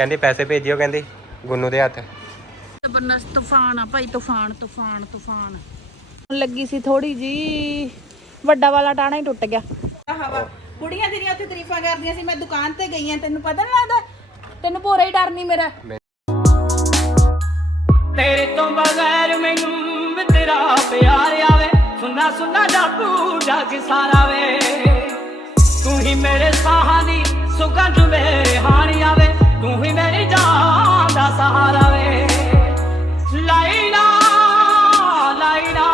ਕਹਿੰਦੀ ਪੈਸੇ ਭੇਜਿਓ ਕਹਿੰਦੀ ਗੁੰਨੂ ਦੇ ਹੱਥ। ਜ਼ਬਰਦਸਤ ਤੂਫਾਨ ਆ ਭਾਈ ਤੂਫਾਨ ਤੂਫਾਨ ਤੂਫਾਨ। ਲੱਗੀ ਸੀ ਥੋੜੀ ਜੀ ਵੱਡਾ ਵਾਲਾ ਟਾਣਾ ਹੀ ਟੁੱਟ ਗਿਆ। ਹਵਾ ਕੁੜੀਆਂ ਤੇਰੀਆਂ ਉੱਥੇ ਤਾਰੀਫਾਂ ਕਰਦੀਆਂ ਸੀ ਮੈਂ ਦੁਕਾਨ ਤੇ ਗਈ ਆ ਤੈਨੂੰ ਪਤਾ ਨਹੀਂ ਲੱਗਦਾ? ਤੈਨੂੰ ਭੋਰਾ ਹੀ ਡਰ ਨਹੀਂ ਮੇਰਾ। ਤੇਰੇ ਤੋਂ ਬਗੈਰ ਮੈਨੂੰ ਵੀ ਤੇਰਾ ਪਿਆਰ ਆਵੇ ਸੁਣਾ ਸੁਣਾ ਜਾਦੂ ਜਗ ਸਾਰਾ ਵੇ ਤੂੰ ਹੀ ਮੇਰੇ ਸਾਹਾਂ ਦੀ ਸੁਗੰਧ ਵੇ ਹਾਣੀ ਆਵੇ। ਤੂੰ ਹੀ ਮੇਰੀ ਜਾਨ ਦਾ ਸਹਾਰਾ ਵੇ। ਲਾਈਨਾ ਲਾਈਨਾ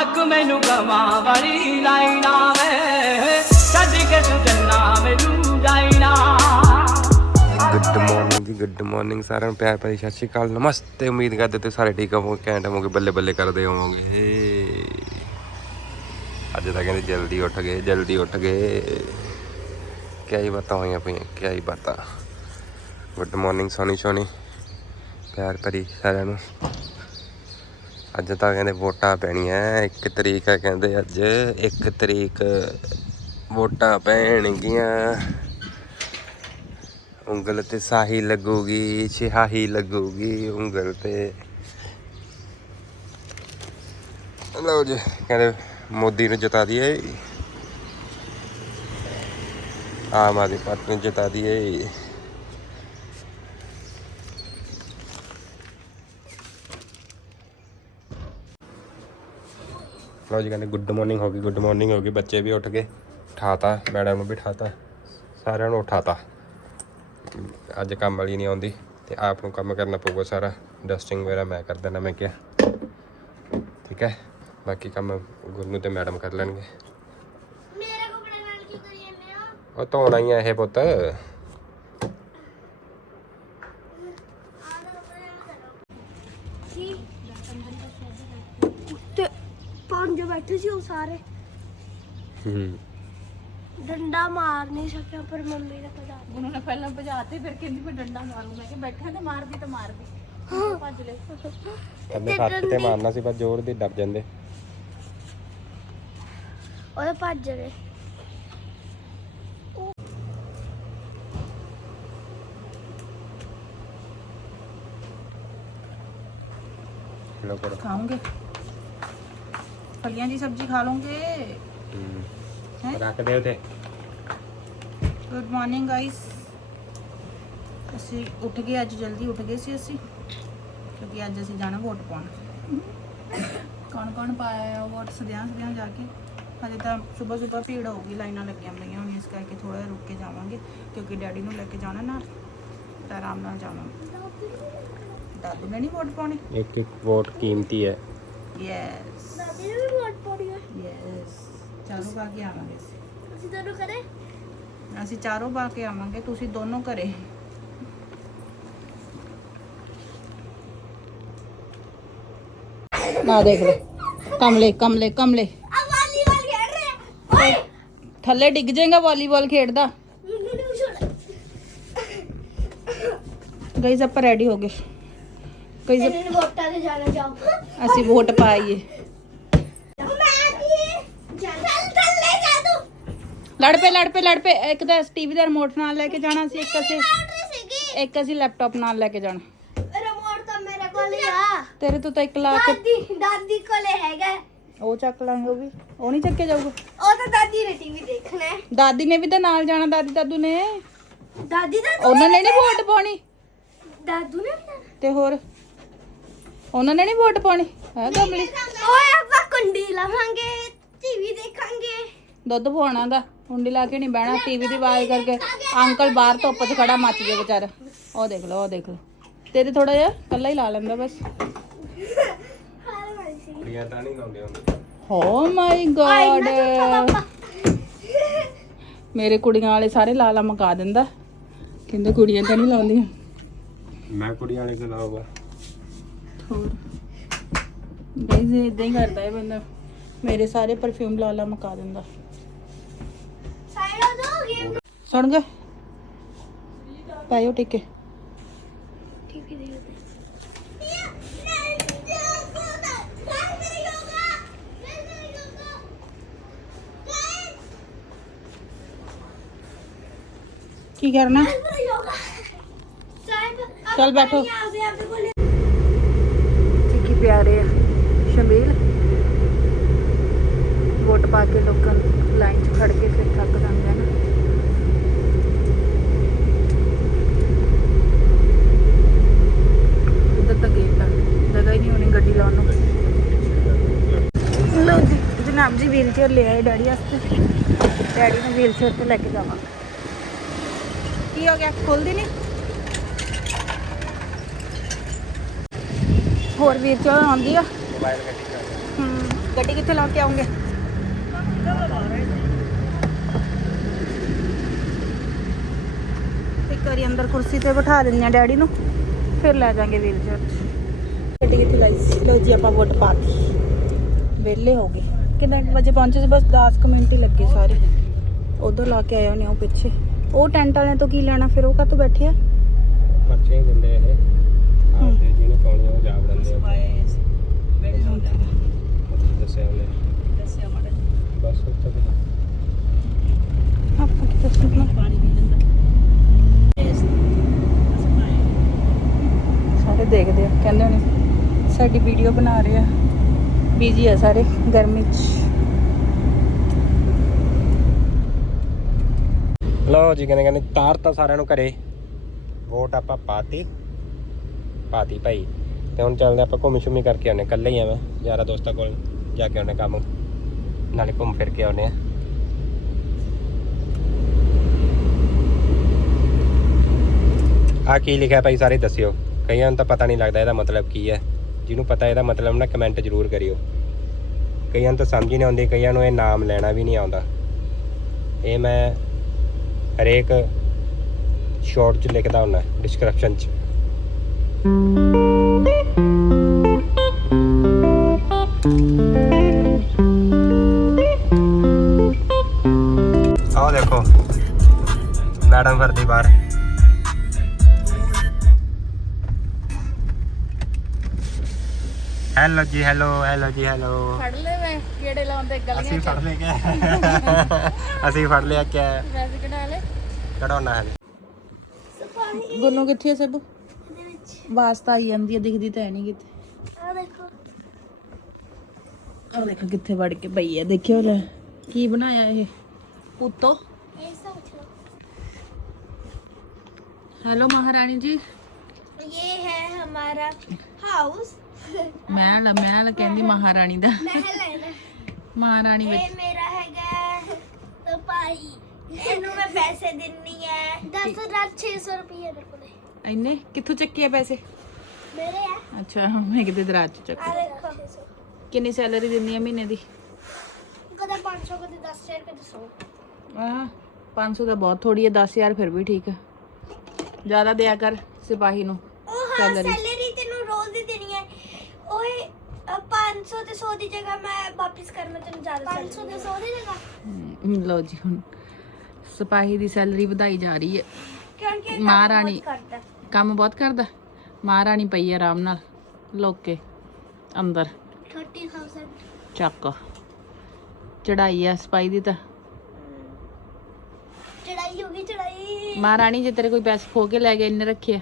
ਅੱਗ ਮੈਨੂੰ ਗਵਾਂ ਵਾਲੀ ਲਾਈਨਾ ਵੇ। ਛੱਡ ਤੂੰ ਜੰਨਾ ਮੈਨੂੰ ਜਾਈਨਾ ਗੁੱਡ ਮਾਰਨਿੰਗ ਜੀ ਗੁੱਡ ਮਾਰਨਿੰਗ ਸਾਰਿਆਂ ਨੂੰ, ਪਿਆਰ ਭਰੀ ਸਤਿ ਸ਼੍ਰੀ ਅਕਾਲ। ਨਮਸਤੇ, ਉਮੀਦ ਕਰਦੇ ਤੇ ਸਾਰੇ ਠੀਕ ਹੋਵੋਗੇ, ਘੈਂਟ ਹੋਵੋਗੇ, ਬੱਲੇ ਬੱਲੇ ਕਰਦੇ ਹੋਵੋਗੇ। ਅੱਜ ਤਾਂ ਕਹਿੰਦੇ ਜਲਦੀ ਉੱਠ ਗਏ, ਜਲਦੀ ਉੱਠ ਗਏ। ਕਿਆ ਹੀ ਬਾਤਾਂ ਹੋਈਆਂ ਪਈਆਂ ਕਿਆ ਹੀ ਬਾਤਾਂ। Good morning Soni Soni. ਪਿਆਰ ਭਰੀ ਸਾਰਿਆਂ ਨੂੰ। ਅੱਜ ਤਾਂ ਕਹਿੰਦੇ ਵੋਟਾਂ ਪੈਣੀਆਂ, ਇੱਕ ਤਰੀਕ ਹੈ ਕਹਿੰਦੇ ਅੱਜ, ਇੱਕ ਤਰੀਕ ਵੋਟਾਂ ਪੈਣਗੀਆਂ। ਉਂਗਲ ਤੇ ਸਾਹੀ ਲੱਗੂਗੀ, ਛਿਹਾਹੀ ਲੱਗੂਗੀ ਉਂਗਲ ਤੇ। ਲਓ ਜੀ, ਕਹਿੰਦੇ ਮੋਦੀ ਨੂੰ ਜਿਤਾ ਦਈਏ। ਆਮ ਆਦਮੀ ਪਾਰਟੀ ਨੂੰ ਜਿਤਾ ਦਈਏ ਲਓ ਜੀ ਕਹਿੰਦੇ ਗੁੱਡ ਮਾਰਨਿੰਗ ਹੋ ਗਈ ਗੁੱਡ ਮਾਰਨਿੰਗ ਹੋ ਗਈ। ਬੱਚੇ ਵੀ ਉੱਠ ਗਏ। ਉਠਾਤਾ ਮੈਡਮ ਨੂੰ ਵੀ ਉਠਾਤਾ ਸਾਰਿਆਂ ਨੂੰ ਉਠਾਤਾ। ਅੱਜ ਕੰਮ ਵਾਲੀ ਨਹੀਂ ਆਉਂਦੀ ਤੇ ਆਪ ਨੂੰ ਕੰਮ ਕਰਨਾ ਪਊਗਾ ਸਾਰਾ। ਡਸਟਿੰਗ ਵਗੈਰਾ ਮੈਂ ਕਰ ਦੇਣਾ ਮੈਂ ਕਿਹਾ। ਠੀਕ ਹੈ? ਬਾਕੀ ਕੰਮ ਗੁਰਨੂ ਤੇ ਮੈਡਮ ਕਰ ਲੈਣਗੇ ਮੇਰੇ ਕੱਪੜੇ ਨਾਲ ਕੀ ਕਰੀ ਜਾਂਦੇ ਹੋ ਉਹ ਧੋਣਾ ਹੀ ਆ ਇਹ ਪੁੱਤ ਜੀ ਤੇ ਪੰਜ ਬੈਠੇ ਸੀ ਉਹ ਸਾਰੇ ਹੂੰ ਡੰਡਾ ਮਾਰ ਨਹੀਂ ਸਕਿਆ ਪਰ ਮੰਮੀ ਨੇ ਪਤਾ ਉਹਨਾਂ ਨੇ ਪਹਿਲਾਂ ਭਜਾਤੇ ਫਿਰ ਕਹਿੰਦੀ ਮੈਂ ਡੰਡਾ ਮਾਰੂ। ਮੈਂ ਕਿ ਬੈਠਾ ਤੇ ਮਾਰਦੀ ਤਾਂ ਮਾਰਦੀ। ਭੱਜ ਲੈ। ਕਹਿੰਦੇ ਹੱਥ ਤੇ ਮਾਰਨਾ ਸੀ ਪਰ ਜ਼ੋਰ ਦੀ ਡਰ ਜਾਂਦੇ। ਉਹਦੇ ਭੱਜ ਗਏ। ਲੋ ਕਰੋ। ਖਾਓਗੇ? ਫਲੀਆਂ ਦੀ ਸਬਜ਼ੀ ਖਾ ਲੋਗੇ ਹੂੰ। ਹੈਂ? ਰੱਖ ਦੇ ਉਤੇ। ਗੁੱਡ ਮਾਰਨਿੰਗ ਗਾਇਸ ਅਸੀਂ ਉੱਠ ਗਏ ਅੱਜ ਜਲਦੀ ਉੱਠ ਗਏ ਸੀ ਅਸੀਂ ਕਿਉਂਕਿ ਅੱਜ ਅਸੀਂ ਜਾਣਾ ਵੋਟ ਪਾਉਣ। ਕੌਣ ਕੌਣ ਪਾਇਆ ਵੋਟ? ਸਦਿਆਂ ਸਦਿਆਂ ਜਾ ਕੇ। ਹਜੇ ਤਾਂ ਸਵੇਰ ਸਵੇਰ ਭੀੜ ਹੋਊਗੀ ਲਾਈਨਾਂ ਲੱਗੀਆਂ ਪਈਆਂ ਹੋਣੀਆਂ ਇਸ ਕਰਕੇ ਥੋੜਾ ਰੁਕ ਕੇ ਜਾਵਾਂਗੇ ਕਿਉਂਕਿ ਡੈਡੀ ਨੂੰ ਲੈ ਕੇ ਜਾਣਾ ਨਾ ਤਾਂ ਆਰਾਮ ਨਾਲ ਜਾਵਾਂਗੇ। ਦਾਦੂ ਨੇ ਨਹੀਂ ਵੋਟ ਪਾਉਣੀ? ਇੱਕ ਇੱਕ ਵੋਟ ਕੀਮਤੀ ਹੈ। ਯੈਸ ਦਾਦੀ ਨੇ ਵੀ ਵੋਟ ਪਾਉਣੀ ਹੈ ਯੈਸ ਚਾਰੋਂ ਪਾ ਕੇ ਆਵਾਂਗੇ ਅਸੀਂ। ਅਸੀਂ ਦੋਨੋਂ ਕਰੇ ਅਸੀਂ ਚਾਰੋਂ ਪਾ ਕੇ ਆਵਾਂਗੇ ਤੁਸੀਂ ਦੋਨੋਂ ਘਰੇ। ਨਾ ਦੇਖ ਲੈ ਕਮਲੇ ਕਮਲੇ ਕਮਲੇ। ਆ ਵਾਲੀਬਾਲ ਖੇਡ ਰਹੇ। ਆ। ਓਏ! ਥੱਲੇ ਡਿੱਗ ਜਾਏਗਾ ਵਾਲੀਬਾਲ ਖੇਡਦਾ। ਗਾਇਜ਼ ਆਪਾਂ ਰੈਡੀ ਹੋ ਗਏ। ਗਾਇਜ਼ ਤੇਰੇ ਨੂੰ ਵੋਟਾਂ ਤੇ ਜਾਣਾ ਜਾਓ ਅਸੀਂ ਵੋਟ ਪਾਈਏ। ਮੈਂ ਕੀ ਚੱਲ ਥੱਲੇ ਜਾ ਤੂੰ। ਲੜ ਪਏ ਲੜ ਪਏ ਲੜ ਪਏ। ਇੱਕ ਤਾਂ ਟੀਵੀ ਦਾ ਰਿਮੋਟ ਨਾਲ ਲੈ ਕੇ ਜਾਣਾ ਸੀ ਇੱਕ ਅਸੀਂ ਸੀਗੀ। ਇੱਕ ਅਸੀਂ ਲੈਪਟਾਪ ਨਾਲ ਲੈ ਕੇ ਜਾਣਾ। ਰਿਮੋਟ ਤਾਂ ਮੇਰੇ ਕੋਲ ਹੀ ਆ। ਤੇਰੇ ਤੋਂ ਤਾਂ 1 ਲੱਖ ਦਾਦੀ ਦਾਦੀ ਕੋਲੇ ਹੈਗਾ। ਉਹ ਚੱਕ ਲਾਂਗੇ ਉਹ ਵੀ। ਉਹ ਨਹੀਂ ਚੱਕੇ ਜਾਊਗਾ। ਉਹ ਤਾਂ ਦਾਦੀ ਨੇ ਟੀਵੀ ਦੇਖਣਾ। ਹੈ ਦਾਦੀ ਨੇ ਵੀ ਤਾਂ ਨਾਲ ਜਾਣਾ ਦਾਦੀ ਦਾਦੂ ਨੇ। ਦਾਦੀ ਦਾ ਉਹਨਾਂ ਨੇ ਨਹੀਂ ਵੋਟ ਪਾਉਣੀ। ਦਾਦੂ ਨੇ ਵੀ ਜਾਣਾ। ਤੇ ਹੋਰ? ਉਹਨਾਂ ਨੇ ਨਹੀਂ ਵੋਟ ਪਾਉਣੀ? ਹੈ ਗਮਲੀ। ਓਏ ਆਪਾਂ ਕੁੰਡੀ ਲਾਵਾਂਗੇ ਟੀਵੀ ਦੇਖਾਂਗੇ। ਦੁੱਧ ਪਵਾਉਣਾ ਦਾ ਕੁੰਡੀ ਲਾ ਕੇ ਨਹੀਂ ਬਹਿਣਾ ਟੀਵੀ ਦੀ ਆਵਾਜ਼ ਕਰਕੇ ਅੰਕਲ ਬਾਹਰ ਧੁੱਪ 'ਚ ਖੜਾ ਮੱਚ ਗਿਆ ਵਿਚਾਰਾ। ਉਹ ਦੇਖ ਲਓ ਉਹ ਦੇਖ ਲਓ। ਤੇਰੇ ਥੋੜਾ ਜਿਹਾ ਕੱਲਾ ਹੀ ਲਾ ਲੈਂਦਾ ਬਸ। ਹਾਲ ਵਾਲੀ ਸੀ ਕੁੜੀਆਂ ਤਾਂ ਨਹੀਂ ਲਾਉਂਦੇ ਹੁੰਦੇ ਓ ਮਾਈ ਗॉड ਮੇਰੇ ਕੁੜੀਆਂ ਵਾਲੇ ਸਾਰੇ ਲਾਲਾ ਮਕਾ ਦਿੰਦਾ। ਕਹਿੰਦੇ ਕੁੜੀਆਂ ਤਾਂ ਨਹੀਂ ਲਾਉਂਦੀਆਂ। ਮੈਂ ਕੁੜੀਆਂ ਵਾਲੇ ਕੋਲ ਲਾਊਗਾ? ਹੋਰ। ਗਾਇਜ਼ ਇਦਾਂ ਹੀ ਕਰਦਾ ਹੈ ਬੰਦਾ। ਮੇਰੇ ਸਾਰੇ ਪਰਫਿਊਮ ਲਾਲਾ ਮਕਾ ਦਿੰਦਾ। ਸੁਣ ਗਏ ਪਾਇਓ ਟਿੱਕੇ। ਕੀ ਕਰਨਾ? ਯੋਗਾ चल ਪਿਆਰੇ ਆ, ਸ਼ਮੀਲ। ਵੋਟ ਪਾ ਕੇ ਲੋਕਾਂ ਲਾਈਨ 'ਚ ਖੜ ਕੇ ਫਿਰ ਥੱਕ ਜਾਂਦੇ ਨੇ। ਉਧਰ ਤਾਂ ਗੇਟ ਆ, ਜਗ੍ਹਾ ਹੀ ਨਹੀਂ ਹੋਣੀ ਗੱਡੀ ਲਾਉਣ ਨੂੰ। ਲੋ ਜੀ, ਜਨਾਬ ਜੀ ਵੀਲ ਚੇਅਰ ਲੈ ਆਏ ਡੈਡੀ ਵਾਸਤੇ। ਡੈਡੀ ਨੂੰ ਵੀਲ ਚੇਅਰ ਤੇ ਲੈ ਕੇ ਜਾਵਾਂ ਕੀ ਹੋ ਗਿਆ? ਖੁੱਲਦੀ ਨਹੀਂ ਹੋਰ ਵੀਰ ਚੇਅਰ ਆਉਂਦੀ ਆ। ਹੂੰ ਗੱਡੀ ਕਿੱਥੇ ਲਾ ਕੇ ਆਉਂਗੇ? ਇੱਕ ਵਾਰੀ ਅੰਦਰ ਕੁਰਸੀ ਤੇ ਬਿਠਾ ਦਿੰਦੇ ਆ ਡੈਡੀ ਨੂੰ ਫਿਰ ਲੈ ਜਾਾਂਗੇ ਵੀਲ ਚੇਅਰ ਗੱਡੀ ਕਿੱਥੇ ਲਾਈ ਸੀ? ਲਓ ਜੀ ਆਪਾਂ ਵੋਟ ਪਾਤੀ ਵਿਹਲੇ ਹੋ ਗਏ। ਕਿੰਨੇ ਵਜੇ ਪਹੁੰਚੇ ਸੀ? ਬਸ 10 ਕੁ ਮਿੰਟ ਹੀ ਲੱਗੇ ਸਾਰੇ। ਉਧਰ ਲਾ ਕੇ ਆਏ ਹੋਣੇ ਉਹ ਪਿੱਛੇ। ਉਹ ਟੈਂਟ ਵਾਲਿਆਂ ਤੋਂ ਕੀ ਲੈਣਾ? ਫਿਰ ਉਹ ਕਾਹਤੋਂ ਬੈਠੇ ਆ? ਪਰਚੇ ਹੀ ਦਿੰਦੇ ਇਹ। ਆ। ਦੱਸਿਆ ਉਹਨੇ। ਬਸ ਉੱਥੇ। ਆਪਾਂ ਸਾਰੇ ਦੇਖਦੇ ਆ। ਕਹਿੰਦੇ ਹੋਣੇ ਸਾਡੀ ਵੀਡੀਓ ਬਣਾ ਰਹੇ ਆ। ਬੀਜੀ ਆ ਸਾਰੇ ਗਰਮੀ ਚ। ਲਓ ਜੀ ਕਹਿੰਦੇ ਕਹਿੰਦੇ ਤਾਰ ਤਾਂ ਸਾਰਿਆਂ ਨੂੰ ਘਰੇ। ਵੋਟ ਆਪਾਂ ਪਾਤੀ। ਪਾਤੀ ਭਾਈ। ਤੇ ਹੁਣ ਚੱਲਦੇ ਆਪਾਂ ਘੁੰਮ ਸ਼ੁਮੀ ਕਰਕੇ ਆਉਨੇ ਕੱਲੇ ਹੀ ਆ ਮੈਂ, ਯਾਰਾ ਦੋਸਤਾਂ ਕੋਲ ਜਾ ਕੇ ਆਉਨੇ ਕੰਮ। ਨਾਲੇ ਘੁੰਮ ਫਿਰ ਕੇ ਆਉਨੇ ਆ ਆ ਕੀ ਲਿਖਿਆ ਭਾਈ ਸਾਰੇ ਦੱਸਿਓ। ਕਈਆਂ ਨੂੰ ਤਾਂ ਪਤਾ ਨਹੀਂ ਲੱਗਦਾ ਇਹਦਾ ਮਤਲਬ ਕੀ ਹੈ। ਜਿਹਨੂੰ ਪਤਾ ਇਹਦਾ ਮਤਲਬ ਨਾ ਕਮੈਂਟ ਜ਼ਰੂਰ ਕਰਿਓ। ਕਈਆਂ ਨੂੰ ਤਾਂ ਸਮਝ ਹੀ ਨਹੀਂ ਆਉਂਦੀ, ਕਈਆਂ ਨੂੰ ਇਹ ਨਾਮ ਲੈਣਾ ਵੀ ਨਹੀਂ ਆਉਂਦਾ। ਇਹ ਮੈਂ ਹਰੇਕ ਸ਼ਾਰਟ 'ਚ ਲਿਖਦਾ ਹੁੰਦਾ ਡਿਸਕ੍ਰਿਪਸ਼ਨ 'ਚ। ਆਹ ਦੇਖੋ ਮੈਡਮ ਵਰਦੀ ਬਾਹਰ। ਹੈਲੋ ਜੀ ਹੈਲੋ ਹੈਲੋ ਜੀ ਹੈਲੋ ਫੜ ਲੈ ਮੈਂ ਕਿਹੜੇ ਲਾਉਂਦੇ ਅਸੀਂ ਫੜ ਲਿਆ ਕਿਆ? ਅਸੀਂ ਫੜ ਲਿਆ ਕਿਆ? ਵੈਸੇ ਕਢਾ ਲੈ ਕਢਾਉਣਾ ਹੈ। ਗੁੰਨੂ ਕਿੱਥੇ ਆ ਸਭ ਵਾਸਤਾ ਆਈ ਜਾਂਦੀ ਆ ਦਿਖਦੀ ਤਾਂ ਹੈ ਨਹੀਂ ਕਿਤੇ आ देखो ਆ ਦੇਖੋ ਕਿੱਥੇ ਵੜ ਕੇ ਪਈ ਆ ਦੇਖਿਓ ਲੈ ਕੀ ਬਣਾਇਆ ਇਹ ਪੁੱਤੋ ऐसा उठो ਹੈਲੋ ਮਹਾਰਾਣੀ ਜੀ ये है हमारा हाउस ਮਹਿਲ ਮਹਿਲ ਕਹਿੰਦੀ ਮਹਾਰਾਣੀ ਦਾ महल है ना ਮਹਾਰਾਣੀ ये ਵਿੱਚ मेरा हैगा तो पाई ਇਹਨੂੰ ਮੈਂ ਪੈਸੇ ਦਿੰਨੀ ਐ 10600 ਰੁਪਏ ਮੇਰੇ ਕੋਲੇ ਇੰਨੇ? ਕਿੱਥੋਂ ਚੱਕੇ ਆ ਪੈਸੇ? ਮੇਰੇ ਆ। ਅੱਛਾ ਮੈਂ ਕਿਤੇ ਦਰਾਜ ਚ ਚੱਕ ਆ ਦੇਖੋ। ਕਿੰਨੀ ਸੈਲਰੀ ਦਿੰਦੀ ਆ ਮਹੀਨੇ ਦੀ? ਕਦੇ 500 ਕਦੇ 10000 ਕਦੇ 100 ਆਹ 500 ਤਾਂ ਬਹੁਤ ਥੋੜੀ ਹੈ 10000 ਫਿਰ ਵੀ ਠੀਕ ਹੈ ਜ਼ਿਆਦਾ ਦਿਆ ਕਰ ਸਿਪਾਹੀ ਨੂੰ ਉਹ ਹਾਂ Salary। ਸੈਲਰੀ ਤੈਨੂੰ ਰੋਜ਼ ਦੀ ਦੇਣੀ ਹੈ ਓਏ ਅ, 500 ਤੇ 100 ਦੀ ਜਗ੍ਹਾ ਮੈਂ ਵਾਪਸ ਕਰ ਮੈਂ ਤੈਨੂੰ ਜ਼ਿਆਦਾ 500 ਤੇ 100 ਦੀ ਜਗ੍ਹਾ? ਹਮ, ਲਓ ਜੀ ਹੁਣ। ਸਿਪਾਹੀ ਦੀ ਸੈਲਰੀ ਵਧਾਈ ਜਾ ਰਹੀ ਹੈ। ਕਿਉਂਕਿ ਇਹ ਕੰਮ ਮਹਾਰਾਣੀ। ਬਹੁਤ ਕਰਦਾ ਕੰਮ ਬਹੁਤ ਕਰਦਾ ਮਹਾਰਾਣੀ ਪਈ ਹੈ ਆਰਾਮ ਨਾਲ। ਲੋਕੇ ਅੰਦਰ। 30000 ਚੱਕ। ਚੜਾਈ ਆ ਸਿਪਾਹੀ ਦੀ ਤਾਂ। ਚੜਾਈ ਹੋ ਗਈ ਚੜਾਈ ਮਹਾਰਾਣੀ ਜੇ ਤੇਰੇ ਕੋਈ ਪੈਸੇ ਖੋ ਕੇ ਲੈ ਗਏ ਇੰਨੇ ਰੱਖੇ ਆ।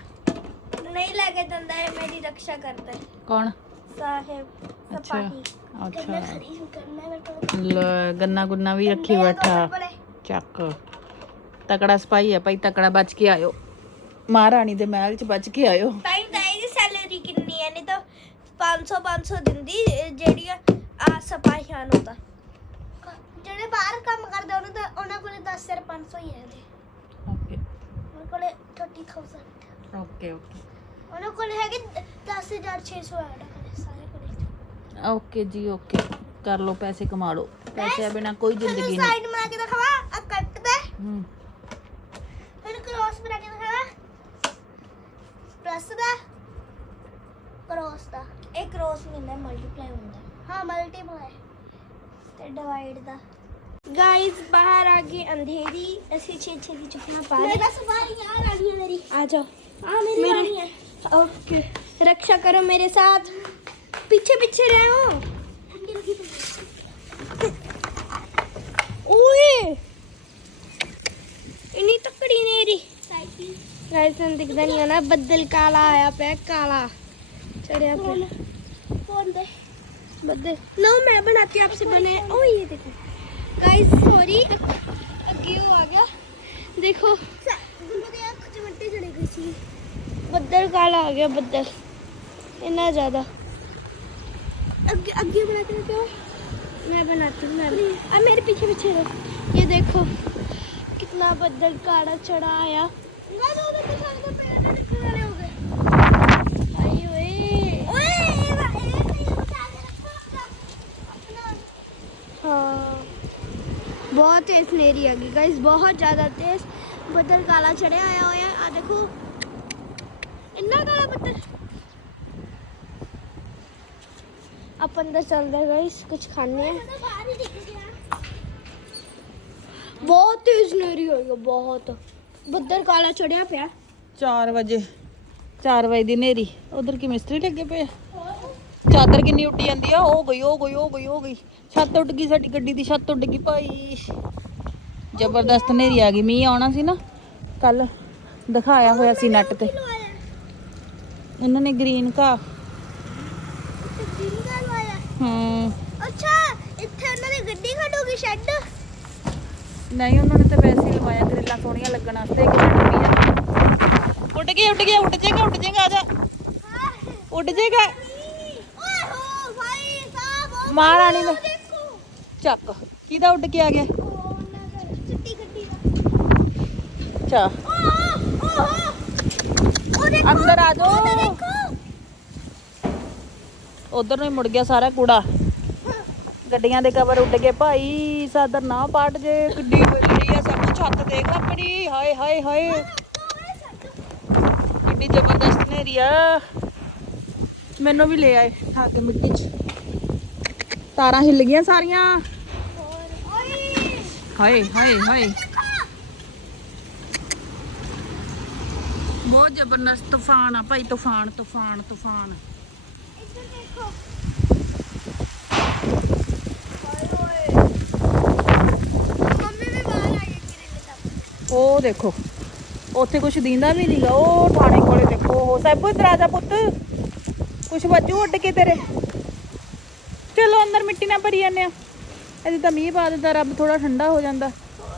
ਨਹੀਂ ਲੈ ਕੇ ਦਿੰਦਾ ਹੈ ਮੇਰੀ ਰੱਖਿਆ ਕਰਦਾ ਹੈ। ਕੌਣ? ਸਾਹਿਬ ਅੱਛਾ ਸਪਾਹੀ। ਅੱਛਾ। ਕਰਨਾ ਖਰੀ ਹੂੰ ਕਰਨਾ ਮੇਰੇ ਕੋਲ। ਲੈ, ਗੰਨਾ ਗੁੰਨਾ ਵੀ ਰੱਖੀ ਬੈਠਾ। ਚੱਕ। ਤਕੜਾ ਸਿਪਾਹੀ ਆ ਭਾਈ ਤਕੜਾ ਬਚ ਕੇ ਆਇਓ। ਮਹਾਰਾਣੀ ਦੇ ਮਹਿਲ ਚ ਬਚ ਕੇ ਆਇਓ। ਟਾਈਮ ਤਾਂ ਇਹਦੀ ਸੈਲਰੀ ਕਿੰਨੀ ਹੈ ਨਹੀਂ ਤਾਂ 500 500 ਦਿੰਦੀ ਜਿਹੜੀ ਆ ਸਪਾਹੀਆਂ ਨੂੰ ਤਾਂ। ਜਿਹੜੇ ਬਾਹਰ ਕੰਮ ਕਰਦੇ ਉਹਨਾਂ ਦਾ ਉਹਨਾਂ ਕੋਲੇ 10 ਸਿਰ 500 ਹੀ ਹੈ ਓਕੇ। ਉਹਨਾਂ ਕੋਲੇ 30000 ਓਕੇ ਓਕੇ। ਉਹਨਾਂ ਕੋਲੇ ਹੈਗੇ 10600 ਹੈ ਉਹਨਾਂ ਕੋਲੇ ਸਾਰੇ ਕੋਲੇ ਓਕੇ ਜੀ ਓਕੇ। ਕਰ ਲੋ ਪੈਸੇ ਕਮਾ ਲੋ ਪੈਸੇ ਬਿਨਾ ਕੋਈ ਜ਼ਿੰਦਗੀ ਨਹੀਂ। ਸਾਈਡ ਬਣਾ ਕੇ ਦਿਖਾਵਾ ਆ ਕੱਟ ਦੇ? ਹੂੰ ਹੁਣ ਕ੍ਰੋਸ ਬਣਾ ਕੇ ਦਿਖਾਵਾ ਪਲੱਸ ਦਾ ਕ੍ਰੋਸ ਦਾ ਇਹ ਕ੍ਰੋਸ ਨਹੀਂ ਹੁੰਦਾ ਮਲਟੀਪਲਾਈ ਹੁੰਦਾ ਹਾਂ ਮਲਟੀਪਲਾਈ ਤੇ ਡਿਵਾਈਡ ਦਾ ਗਾਇਸ ਬਾਹਰ ਆ ਗਈ ਅੰਧੇਰੀ ਅਸੀਂ ਛੇ ਛੇ ਦੀ ਚੁੱਕਣਾ ਪਾ ਲਈ ਮੇਰਾ ਸਵਾਰੀ ਆ ਰਾਣੀ ਹੈ ਮੇਰੀ ਆ ਜਾਓ ਆ ਮੇਰੀ ਰਾਣੀ ਹੈ ओके रक्षा करो मेरे साथ पीछे पीछे रहो ओए इन्नी तकड़ी मेरी साइकिल ਗਾਇਸ ਸਾਨੂੰ ਦਿਖਦਾ ਨਹੀਂ ਆ ਨਾ ਬੱਦਲ ਕਾਲਾ ਆਇਆ ਪਿਆ बदल। लो, मैं बनाती आपसे बने। ओ, ये देखो। गाइस सॉरी आ गया। देखो। बदल काला आ गया, बदल। इतना ज़्यादा। अगे बनाते हो क्या? मैं बनाती हूँ, मैं अब मेरे पीछे पीछे ये देखो, कितना बदल काला चढ़ा आया। ਤੇਜ਼ ਹਨੇਰੀ ਆ ਗਈ ਗਾਇਸ ਬਹੁਤ ਜ਼ਿਆਦਾ ਤੇਜ਼ ਬੱਦਲ ਕਾਲਾ ਚੜਿਆ ਆਇਆ ਹੋਇਆ ਆ ਦੇਖੋ। ਇੰਨਾ ਕਾਲਾ ਬੱਦਲ। ਆਪਾਂ ਅੰਦਰ ਚੱਲਦੇ ਗਾਇਸ ਕੁਝ ਖਾਣੇ ਆ ਬਹੁਤ ਤੇਜ਼ ਹਨੇਰੀ ਹੋਈ ਆ ਬਹੁਤ। ਬੱਦਰ ਕਾਲਾ ਚੜਿਆ ਪਿਆ। 4 ਵਜੇ 4 ਵਜੇ ਦੀ ਹਨੇਰੀ। ਉਧਰ ਕੀ ਮਿਸਤਰੀ ਲੱਗੇ ਪਏ ਆ? ਚਾਦਰ ਕਿੰਨੀ ਉੱਡੀ ਜਾਂਦੀ ਆ ਉਹ ਗਈ ਉਹ ਗਈ ਉਹ ਗਈ ਉਹ ਗਈ। ਛੱਤ ਉੱਡ ਗਈ ਸਾਡੀ ਗੱਡੀ ਦੀ ਛੱਤ ਉੱਡ ਗਈ ਭਾਈ। ਜ਼ਬਰਦਸਤ ਨੇਰੀ ਆ ਗਈ ਮੀਂਹ ਆਉਣਾ ਸੀ ਨਾ। ਕੱਲ ਦਿਖਾਇਆ ਹੋਇਆ ਸੀ ਨੈਟ ਤੇ। ਇਹਨਾਂ ਨੇ ਗ੍ਰੀਨ ਘਾ ਹੂੰ। ਅੱਛਾ ਇੱਥੇ ਉਹਨਾਂ ਦੀ ਗੱਡੀ ਖੜੂਗੀ ਸ਼ੈੱਡ। ਨਹੀਂ ਉਹਨਾਂ ਨੇ ਤਾਂ ਵੈਸੇ ਹੀ ਲਵਾਇਆ ਗ੍ਰਿਲਾਂ ਸੋਹਣੀਆਂ ਲੱਗਣ ਵਾਸਤੇ ਕਿ ਉੱਡ ਗਿਆ ਉੱਡ ਗਿਆ ਉੱਡ ਗਿਆ ਉੱਡ ਜਾਏਗਾ ਉੱਡ ਜਾਏਗਾ ਆ ਜਾ। ਉੱਡ ਜਾਏਗਾ ਮਹਾਰਾਣੀ ਨੇ। ਚੱਕ, ਕਿਹਦਾ ਉੱਡ ਕੇ ਆ ਗਿਆ? ਚਿੱਟੀ ਗੱਡੀ ਦਾ ਚਾ ਅੰਦਰ ਆ ਜਾਓ। ਉਧਰ ਨੂੰ ਮੁੜ ਗਿਆ ਸਾਰਾ ਕੂੜਾ। ਗੱਡੀਆਂ ਦੇ ਕਵਰ ਉੱਡ ਗਏ। ਭਾਈ, ਸਾਦਰ ਨਾ ਪਾਟ ਜੇ, ਕਿੱਡੀ ਬਿਜਲੀ ਆ ਸਭ ਛੱਤ ਦੇਖ ਆਪਣੀ। ਹਾਏ ਹਾਏ ਹਾਏ। ਕਿੱਡੀ ਜ਼ਬਰਦਸਤ ਨੇਰੀ ਆ। ਮੈਨੂੰ ਵੀ ਲੈ ਆਏ ਠਾ ਕੇ ਮਿੱਟੀ 'ਚ। ਤਾਰਾਂ ਹਿੱਲ ਗਈਆਂ ਸਾਰੀਆਂ। ਹਾਏ ਹਾਏ ਹਾਏ। ਬਹੁਤ ਜ਼ਬਰਦਸਤ ਤੂਫਾਨ ਆ ਭਾਈ, ਤੂਫਾਨ ਤੂਫਾਨ ਤੂਫਾਨ। ਇੱਧਰ ਦੇਖੋ ਉਹ ਦੇਖੋ, ਉੱਥੇ ਕੁਝ ਦਿੰਦਾ ਵੀ ਨਹੀਂਗਾ ਉਹ ਥਾਣੇ ਕੋਲੇ ਦੇਖੋ, ਉਹ ਸੈਬੂ ਇਧਰ ਆ ਜਾ ਪੁੱਤ। ਕੁਝ ਵੱਜੂ ਉੱਡ ਕੇ ਤੇਰੇ। ਚਲੋ ਅੰਦਰ ਮਿੱਟੀ ਨਾ ਭਰੀ ਜਾਂਦੇ ਆ। ਇਹਦੇ ਤਾਂ ਮੀਂਹ ਪਾ ਦਿੰਦਾ, ਰੱਬ ਥੋੜਾ ਠੰਡਾ ਹੋ ਜਾਂਦਾ।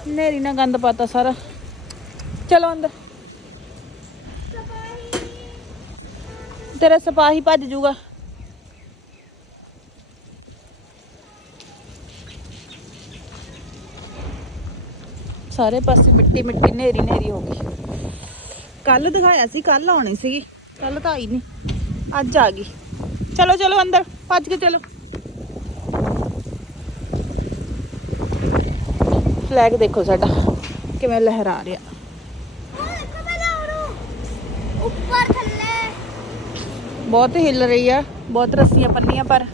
ਨੇਰੀ ਨਾਲ ਗੰਦ ਪਾਤਾ ਸਾਰਾ। ਚਲੋ ਅੰਦਰ। ਤੇਰਾ ਸਪਾਹੀ ਭੱਜ ਜੂਗਾ। ਸਾਰੇ ਪਾਸੇ ਮਿੱਟੀ ਮਿੱਟੀ ਨੇਰੀ ਨੇਰੀ ਹੋ ਗਈ। ਕੱਲ ਦਿਖਾਇਆ ਸੀ ਕੱਲ ਆਉਣੀ ਸੀ ਕੱਲ ਤਾਂ ਆਈ ਨਹੀਂ ਅੱਜ ਆ ਗਈ। ਚਲੋ ਚਲੋ ਅੰਦਰ। ਭੱਜ ਕੇ ਚਲੋ। ਫਲੈਗ ਦੇਖੋ ਸਾਡਾ ਕਿਵੇਂ ਲਹਿਰਾ ਰਿਹਾ ਉਹ ਦੇਖੋ ਪਹਿਲਾਂ ਉਹਨੂੰ ਉੱਪਰ ਥੱਲੇ ਬਹੁਤ ਹਿੱਲ ਰਹੀ ਆ ਬਹੁਤ ਰੱਸੀਆਂ ਪੰਨੀਆਂ ਪਰ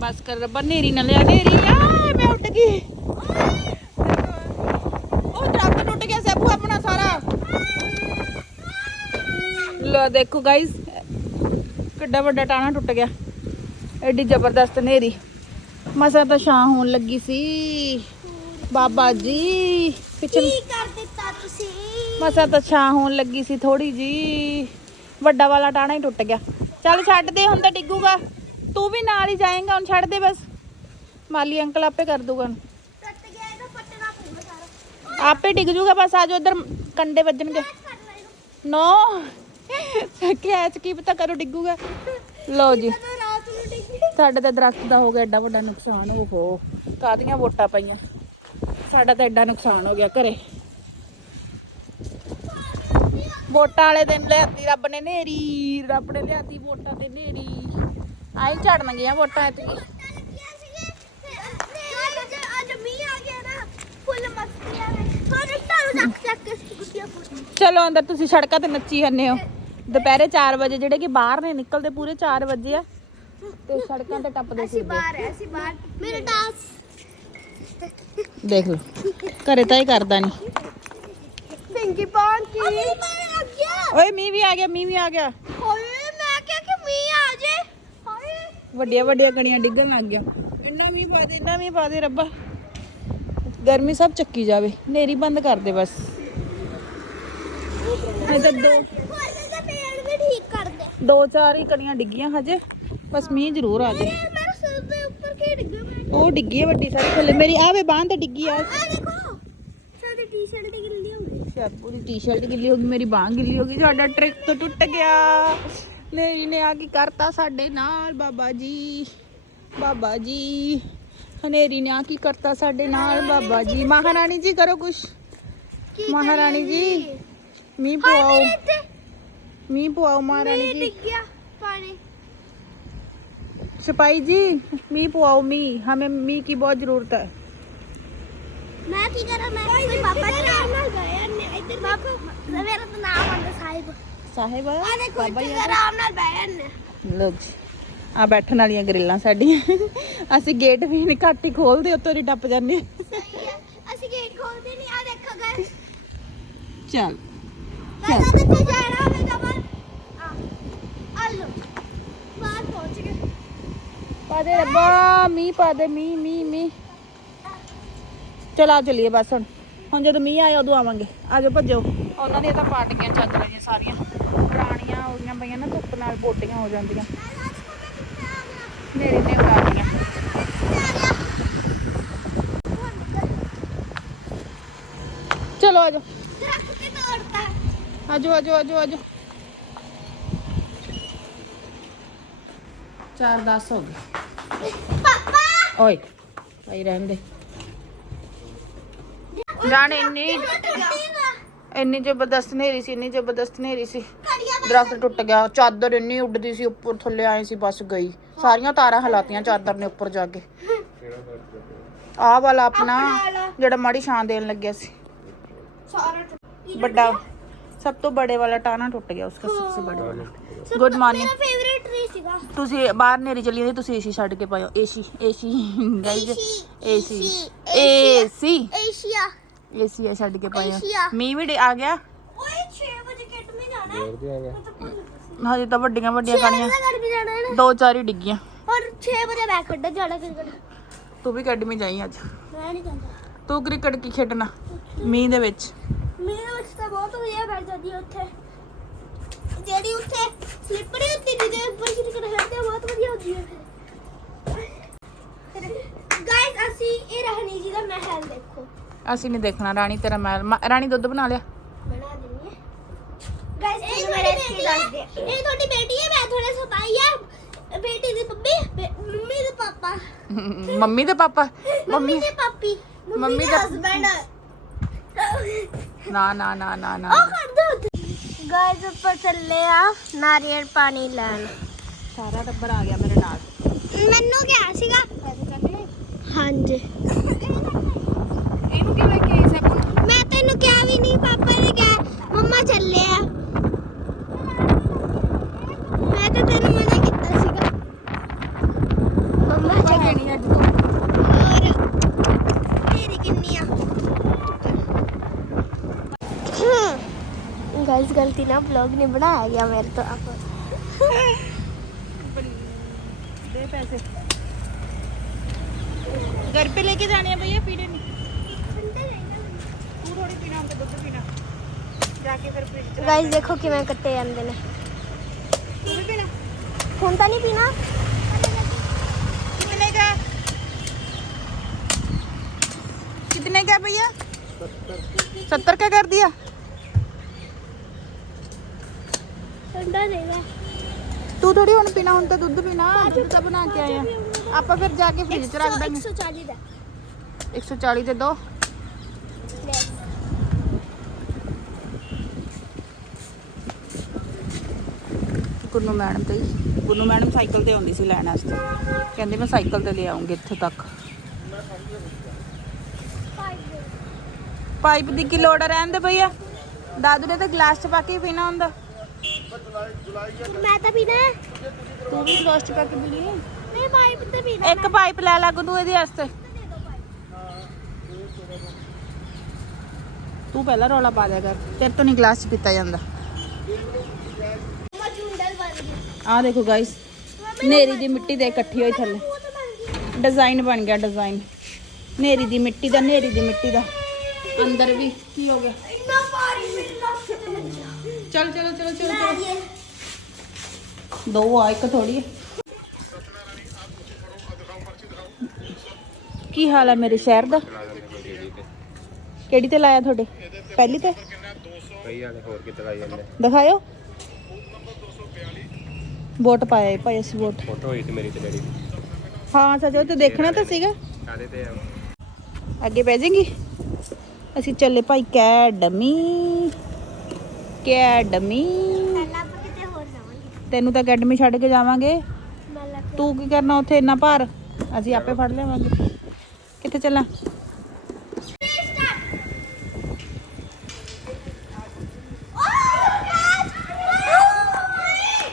ਬਸ ਕਰ ਰੱਬਾ ਨੇਰੀ ਨਾ ਲਿਆ ਨੇਰੀ ਆ ਮੈਂ ਉੱਡ ਗਈ ਉਹ ਟਰੱਕ ਟੁੱਟ ਗਿਆ ਸੈਬੂ ਆਪਣਾ ਸਾਰਾ ਲੋ ਦੇਖੋ ਗਾਇਸ ਕਿੱਡਾ ਵੱਡਾ ਟਾਣਾ ਟੁੱਟ ਗਿਆ ਐਡੀ ਜ਼ਬਰਦਸਤ ਨੇਰੀ ਮਸਾ ਤਾਂ ਛਾਂ ਹੋਣ ਲੱਗੀ ਸੀ ਬਾਬਾ ਜੀ ਪਿੱਛੇ ਕੀ ਕਰ ਦਿੱਤਾ ਤੁਸੀਂ? ਮਸਾ ਤਾਂ ਛਾਂ ਹੋਣ ਲੱਗੀ ਸੀ ਥੋੜੀ ਜੀ। ਵੱਡਾ ਵਾਲਾ ਟਾਣਾ ਹੀ ਟੁੱਟ ਗਿਆ। ਚੱਲ ਛੱਡ ਦੇ ਹੁਣ ਤਾਂ ਡਿੱਗੂਗਾ। ਤੂੰ ਵੀ ਨਾਲ ਹੀ ਜਾਏਂਗਾ ਹੁਣ ਛੱਡ ਦੇ ਬਸ। ਮਾਲੀ ਅੰਕਲ ਆਪੇ ਕਰ ਦੂਗਾ ਹੁਣ। ਟੁੱਟ ਗਿਆ ਇਹਦਾ ਪੱਟਣਾ ਪਊਗਾ ਸਾਰਾ। ਆਪੇ ਡਿੱਗ ਜੂਗਾ ਬਸ ਆਜੋ ਇੱਧਰ ਕੰਡੇ ਵੱਜਣਗੇ। ਨੋ। ਕੈਚ ਕੀ ਪਤਾ ਕਰੋ ਡਿੱਗੂਗਾ। ਲਓ ਜੀ। ਸਾਡੇ ਤਾਂ ਦਰਖਤ ਦਾ ਹੋ ਗਿਆ ਐਡਾ ਵੱਡਾ ਨੁਕਸਾਨ ਓਹੋ। ਕਾਦੀਆਂ ਵੋਟਾਂ ਪਈਆਂ। ਸਾਡਾ ਤਾਂ ਐਡਾ ਨੁਕਸਾਨ ਹੋ ਗਿਆ ਘਰੇ। ਵੋਟਾਂ ਵਾਲੇ ਦਿਨ ਲਿਆਤੀ ਰੱਬ ਨੇ ਨੇਰੀ, ਰੱਬ ਨੇ ਲਿਆਤੀ ਵੋਟਾਂ ਤੇ ਨੇਰੀ। ਆਈ ਝੜਨਗੀਆਂ ਵੋਟਾਂ ਤੇ। ਚਲੋ ਅੰਦਰ ਤੁਸੀਂ ਸੜਕਾਂ ਤੇ ਨੱਚੀ ਜਾਂਦੇ ਹੋ। ਦੁਪਹਿਰੇ 4 ਵਜੇ, ਜਿਹੜੇ ਕਿ ਬਾਹਰ ਨੇ, ਨਿਕਲਦੇ ਪੂਰੇ 4 ਵਜੇ ਆ। ਤੇ ਸੜਕਾਂ ਤੇ ਟੱਪਦੇ ਅਸੀਂ ਬਾਹਰ ਅਸੀਂ ਬਾਹਰ। ਮੇਰੇ ਡਾਂਸ ਦੇਖ ਲਓ। ਘਰੇ ਤਾਂ ਇਹ ਕਰਦਾ ਨਹੀਂ। ਪਿੰਕੀ ਪੌਂਕੀ ਮੈਂ ਆ ਗਿਆ। ਓਏ ਮੀਂਹ ਵੀ ਆ ਗਿਆ ਮੀਂਹ ਵੀ ਆ ਗਿਆ। ਹੋਏ ਮੈਂ ਕਿਹਾ ਕਿ ਮੀਂਹ ਆ ਜੇ। ਹੋਏ। ਵੱਡੀਆਂ ਵੱਡੀਆਂ ਗਣੀਆਂ ਡਿੱਗਣ ਲੱਗ ਗਿਆ ਇੰਨਾ ਮੀਂਹ ਪਾ ਦੇ ਇੰਨਾ ਮੀਂਹ ਪਾ ਦੇ ਰੱਬਾ। ਗਰਮੀ ਸਭ ਚੱਕੀ ਜਾਵੇ। ਨੇਰੀ ਬੰਦ ਕਰ ਦੇ ਬਸ। ਇਹ ਤਾਂ ਦੋ ਕੋਰਸ ਦਾ ਪੇੜ ਵੀ ਠੀਕ ਕਰ ਦੇ ਦੋ ਚਾਰ ਹੀ ਕਣੀਆਂ ਡਿੱਗੀਆਂ ਹਜੇ। ਬਸ ਮੀਂਹ ਜ਼ਰੂਰ ਆ ਜੇ ਇਹ ਮੇਰੇ ਸਿਰ ਦੇ ਉੱਪਰ ਖੇਡ ਗਿਆ ਮੈਂ ਉਹ ਡਿੱਗੀ ਹੈ ਵੱਡੀ ਸਾਰੀ ਥੱਲੇ। ਮੇਰੀ ਆਵੇ ਬਾਂਹ ਤੇ ਡਿੱਗੀ ਆ। ਆ ਦੇਖੋ ਸਾਡੀ ਟੀ-ਸ਼ਰਟ ਤੇ ਗਿੱਲੀ ਹੋ ਗਈ। ਸ਼ਾਇਦ ਪੂਰੀ ਟੀ-ਸ਼ਰਟ ਗਿੱਲੀ ਹੋ ਗਈ ਮੇਰੀ ਬਾਂਹ ਗਿੱਲੀ ਹੋ ਗਈ ਸਾਡਾ ਟ੍ਰਿਕ ਤੋਂ ਟੁੱਟ ਗਿਆ। ਮੇਰੀ ਨੇ ਆ ਕੀ ਕਰਤਾ ਸਾਡੇ ਨਾਲ ਬਾਬਾ ਜੀ? ਬਾਬਾ ਜੀ ਹਨੇਰੀ ਨੇ ਆ ਕੀ ਕਰਤਾ ਸਾਡੇ ਨਾਲ ਬਾਬਾ ਜੀ ਮਹਾਰਾਣੀ ਜੀ ਕਰੋ ਕੁਛ। ਕੀ ਮਹਾਰਾਣੀ ਜੀ ਮੀਂਹ ਹਾਏ ਪਵਾਓ ਮੇਰੇ ਇੱਥੇ ਮੀਂਹ ਪਵਾਓ ਮਹਾਰਾਣੀ ਮੀਂਹ ਜੀ। ਡਿੱਗ ਗਿਆ ਪਾਣੀ। ਛਪਾਈ ਜੀ ਮੀ ਪਵਾਓ ਮੀ ਹਮੇ ਮੀ ਕੀ ਬਹੁਤ ਜ਼ਰੂਰਤ ਹੈ ਮੈਂ ਕੀ ਕਰਾਂ ਮੈਂ ਪਾਪਾ ਦੇ ਨਾਲ ਗਿਆ ਨੇ ਇੱਧਰ ਦੇਖੋ ਮੇਰਾ ਨਾਮ ਆਂਦਾ ਸਾਹਿਬ ਸਾਹਿਬ ਆ ਦੇਖੋ ਬਾਬਾ ਜੀ ਆਰਾਮ ਨਾਲ ਬੈਠਣ ਲੋ ਜੀ ਆ ਬੈਠਣ ਵਾਲੀਆਂ ਗ੍ਰਿਲਾਂ ਸਾਡੀਆਂ ਅਸੀਂ ਗੇਟ ਵੀ ਨਹੀਂ ਘੱਟ ਹੀ ਖੋਲਦੇ ਉੱਤੋਂ ਦੀ ਟੱਪ ਜਾਂਦੇ ਅਸੀਂ ਗੇਟ ਖੋਲਦੇ ਨਹੀਂ ਆ ਦੇਖੋ ਗਾਇਸ ਚੱਲ ਚੱਲ ਪਾ ਦੇ ਰੱਬਾ ਮੀਂਹ ਪਾ ਦੇ ਮੀਂਹ ਮੀਂਹ ਮੀਂਹ। ਚਲਾ ਚਲੀਏ ਬਸ ਹੁਣ। ਹੁਣ ਜਦੋਂ ਮੀਂਹ ਆਇਆ ਉਦੋਂ ਆਵਾਂਗੇ। ਆਜੋ ਭੱਜੋ। ਉਹਨਾਂ ਦੀਆਂ ਤਾਂ ਪਾਟ ਗਈਆਂ ਚਾਦਰਾਂ ਦੀਆਂ ਸਾਰੀਆਂ। ਪੁਰਾਣੀਆਂ ਹੋ ਗਈਆਂ ਪਈਆਂ ਨਾ ਧੁੱਪ ਨਾਲ ਪੋਟੀਆਂ ਹੋ ਜਾਂਦੀਆਂ। ਮੇਰੇ ਨੇ ਉਡਾ ਦੀਆਂ ਚਲੋ ਆਜੋ ਦਰਖਤ ਤੇ ਤੋੜਤਾ ਆਜੋ ਆਜੋ ਆਜੋ ਆਜੋ 4:10 ਹੋ ਗਏ। ਪਾਪਾ! ਓਏ ਭਾਈ ਰਹਿਣ ਦੇ। ਜਾਣ ਇੰਨੀ ਇੰਨੀ ਜ਼ਬਰਦਸਤ ਨੇਰੀ ਸੀ ਇੰਨੀ ਜ਼ਬਰਦਸਤ ਨੇਰੀ ਸੀ। ਦਰਖਤ ਟੁੱਟ ਗਿਆ ਚਾਦਰ ਇੰਨੀ ਉੱਡਦੀ ਸੀ ਉੱਪਰ ਥੱਲੇ ਆਏ ਸੀ ਬਸ ਗਈ। ਸਾਰੀਆਂ ਤਾਰਾਂ ਹਲਾਤੀਆਂ ਚਾਦਰ ਨੇ ਉੱਪਰ ਜਾ ਕੇ। ਆਹ ਵਾਲਾ ਆਪਣਾ ਜਿਹੜਾ ਮਾੜੀ ਛਾਂ ਦੇਣ ਲੱਗਿਆ ਸੀ। ਸਾਰਾ ਵੱਡਾ। ਸਭ ਤੋਂ ਬੜੇ ਵਾਲਾ ਟਾਣਾ ਟੁੱਟ ਗਿਆ ਉਸਕਾ ਸਭ ਤੋਂ ਬੜਾ ਗੁੱਡ ਮਾਰਨਿੰਗ ਮੇਰਾ ਫੇਵਰਿਟ ਟ੍ਰੀ ਸੀਗਾ। ਤੁਸੀਂ ਬਾਹਰ ਨੇਰੀ ਚੱਲੀ ਜਾਂਦੀ ਤੁਸੀਂ ਏਸੀ ਛੱਡ ਕੇ ਪਾਇਓ। AC AC guys AC AC Asia AC ਆ ਛੱਡ ਕੇ ਪਾਇਓ। ਮੀਂਹ ਵੀ ਆ ਗਿਆ? ਓਏ 6 ਵਜੇ ਕਿਟ ਮੇ ਜਾਣਾ ਹੈ। ਹਜੇ ਤਾਂ ਵੱਡੀਆਂ ਵੱਡੀਆਂ ਦੋ ਚਾਰ ਹੀ ਡਿੱਗੀਆਂ। ਔਰ 6 ਵਜੇ ਬੈਕ ਕੱਢ ਜਾਣਾ ਕ੍ਰਿਕਟ। ਤੂੰ ਵੀ ਅਕੈਡਮੀ ਜਾਈ ਅੱਜ। ਮੈਂ ਨਹੀਂ ਜਾਂਦਾ। ਤੂੰ ਕ੍ਰਿਕਟ ਕੀ ਖੇਡਣਾ? ਮੀਂਹ ਦੇ ਵਿੱਚ। ਮੇਰੇ ਵਿੱਚ ਤਾਂ ਬਹੁਤ ਵਧੀਆ ਬੈਠ ਜਾਂਦੀ ਹੈ ਉੱਥੇ। ਜਿਹੜੀ ਉੱਥੇ ਸਲਿੱਪਰੀ ਹੁੰਦੀ ਜਿਹਦੇ ਉੱਪਰ ਕ੍ਰਿਕਟ ਖੇਡਦੇ ਆ, ਬਹੁਤ ਵਧੀਆ ਹੁੰਦੀ ਹੈ ਫਿਰ ਗਾਇਸ ਅਸੀਂ ਇਹ ਰਹਿਣੀ ਜੀ ਦਾ ਮਹਿਲ ਦੇਖੋ। ਅਸੀਂ ਨਹੀਂ ਦੇਖਣਾ ਰਾਣੀ ਤੇਰਾ ਮਹਿਲ। ਮਾ- ਰਾਣੀ ਦੁੱਧ ਬਣਾ ਲਿਆ। ਬਣਾ ਦਿੰਨੀ ਹੈ ਗਾਇਸ ਇਹ ਮੇਰੇ ਕੀ ਦੱਸਦੇ ਇਹ ਤੁਹਾਡੀ ਬੇਟੀ ਹੈ ਮੈਂ ਥੋੜੇ ਸਪਾਈ ਆ। ਬੇਟੀ ਦੀ ਪੱਪੀ ਬੇ- ਮੰਮੀ ਦੇ ਪਾਪਾ। ਮੰਮੀ ਤੇ ਪਾਪਾ? ਮੰਮੀ ਦੇ ਪਾਪੀ। ਮੰਮੀ ਮੰਮੀ ਦੇ- ਦਾ ਹਸਬੰਡ ਨਾ ਨਾ ਨਾ ਨਾ ਨਾ। ਗਾਇਸ ਉੱਪਰ ਚੱਲੇ ਆ ਨਾਰੀਅਲ ਪਾਣੀ ਲੈਣ। ਸਾਰਾ ਟੱਬਰ ਆ ਗਿਆ ਮੇਰੇ ਨਾਲ। ਮੈਨੂੰ ਕਿਹਾ ਸੀਗਾ। ਹਾਂਜੀ। ਇਹਨੂੰ ਕਿਵੇਂ ਕੇਸ ਹੈ ਮੈਂ ਤੈਨੂੰ ਕਿਹਾ ਵੀ ਨਹੀਂ ਪਾਪਾ ਨੇ ਕਿਹਾ ਮੰਮਾ ਚੱਲੇ ਆ। ਮੈਂ ਤਾਂ ਤੈਨੂੰ ਮਨਾ गलती ना ब्लॉग नहीं बनाया गया मेरे तो आप दे पैसे। घर पे लेके जाने हैं भैया पीने नहीं। थोड़ी पीना हमको दुध पीना। गाइस देखो कि मैं कट्टे अंदर ने तू फ़ोन तो नहीं पीना? कितने का? कितने का भैया? सत्तर का कर दिया। ਤੂੰ ਥੋੜੀ ਹੁਣ ਪੀਣਾ ਹੁਣ ਤਾਂ ਦੁੱਧ ਪੀਣਾ। ਦੁੱਧ ਤਾਂ ਬਣਾ ਕੇ ਆਏ ਆਪਾਂ ਫਿਰ ਜਾ ਕੇ ਫ੍ਰਿਜ 'ਚ ਰੱਖ ਦਾਂਗੇ। 140 ਦੇ। ਦੋ ਗੁੰਨੂ ਮੈਡਮ ਤੇ ਗੁੰਨੂ ਮੈਡਮ ਸਾਈਕਲ ਤੇ ਆਉਂਦੀ ਸੀ ਲੈਣ ਵਾਸਤੇ। ਕਹਿੰਦੇ ਮੈਂ ਸਾਈਕਲ ਤੇ ਲੈ ਆਉਂਗੀ ਇੱਥੇ ਤੱਕ। ਪਾਈਪ ਦੀ ਕਿ ਲੋੜ ਰਹਿਣ ਦੇ ਭਈਆ? ਦਾਦੂ ਨੇ ਤਾਂ ਗਲਾਸ 'ਚ ਪਾ ਕੇ ਪੀਣਾ ਹੁੰਦਾ। ਮੈਂ ਤਾਂ ਪੀਣਾ ਹੈ। ਵੀ ਪੀਣਾ ਇੱਕ ਪਾਈਪ ਲੈ ਲਾ ਗੁੰਨੂ ਇਹਦੇ ਵਾਸਤੇ। ਤੂੰ ਪਹਿਲਾਂ ਰੌਲਾ ਪਾ ਦਿਆ ਕਰ। ਤੇਰੇ ਤੋਂ ਨਹੀਂ ਗਲਾਸ ਚ ਪੀਤਾ ਜਾਂਦਾ। ਮੈਂ ਚੁੰਡਲ ਬਣ ਗਈ। ਆਹ ਦੇਖੋ ਗਾਇਸ ਨੇਰੀ ਦੀ ਮਿੱਟੀ ਦੇ ਇਕੱਠੀ ਹੋਈ ਥੱਲੇ। ਉਹ ਤਾਂ ਬਣ ਗਈ। ਡਿਜ਼ਾਈਨ ਬਣ ਗਿਆ ਡਿਜ਼ਾਈਨ ਨੇਰੀ ਦੀ ਮਿੱਟੀ ਦਾ ਨੇਰੀ ਦੀ ਮਿੱਟੀ ਦਾ। ਅੰਦਰ ਵੀ ਕੀ ਹੋ ਗਿਆ? ਇੰਨਾ ਭਾਰੀ ਮੇਰੇ ਤੇ ਲੱਗਿਆ ਚਲ ਚਲੋ ਚਲੋ ਚਲੋ ਦੋ ਆ ਇੱਕ ਥੋੜੀ ਕੀ ਹਾਲ ਹੈ ਮੇਰੇ ਸ਼ਹਿਰ ਦਾ? ਕਿਹੜੀ ਤੇ ਲਾਇਆ ਤੁਹਾਡੇ? ਪਹਿਲੀ ਤੇ? ਕਈ ਵਾਲੇ ਹੋਰ ਕਿਤੇ ਲਾਈ ਜਾਂਦੇ ਦਿਖਾਇਓ। ਵੋਟ ਪਾਇਆ ਭਾਈ ਅਸੀਂ ਵੋਟ। ਫੋਟੋ ਹੋਈ ਸੀ ਮੇਰੀ ਤੇ ਡੈਡੀ ਦੀ ਹਾਂ ਸਜੋ ਤੇ ਦੇਖਣਾ ਤਾਂ ਸੀਗਾ। ਕਾਦੇ ਤੇ ਆ। ਅੱਗੇ ਬਹਿ ਜਾਏਗੀ? ਅਸੀਂ ਚੱਲੇ ਭਾਈ ਕੈਡਮੀ ਕੈਡਮੀ ਪਹਿਲਾਂ ਆਪਾਂ ਕਿਤੇ ਹੋਰ ਜਾਵਾਂਗੇ। ਤੈਨੂੰ ਤਾਂ ਅਕੈਡਮੀ ਛੱਡ ਕੇ ਜਾਵਾਂਗੇ। ਮੈਂ ਲੱਗ ਤੂੰ ਕੀ ਕਰਨਾ ਉੱਥੇ ਇੰਨਾ ਭਾਰ? ਅਸੀਂ ਆਪੇ ਫੜ ਲਿਆਵਾਂਗੇ। ਕਿੱਥੇ ਚੱਲਾਂ?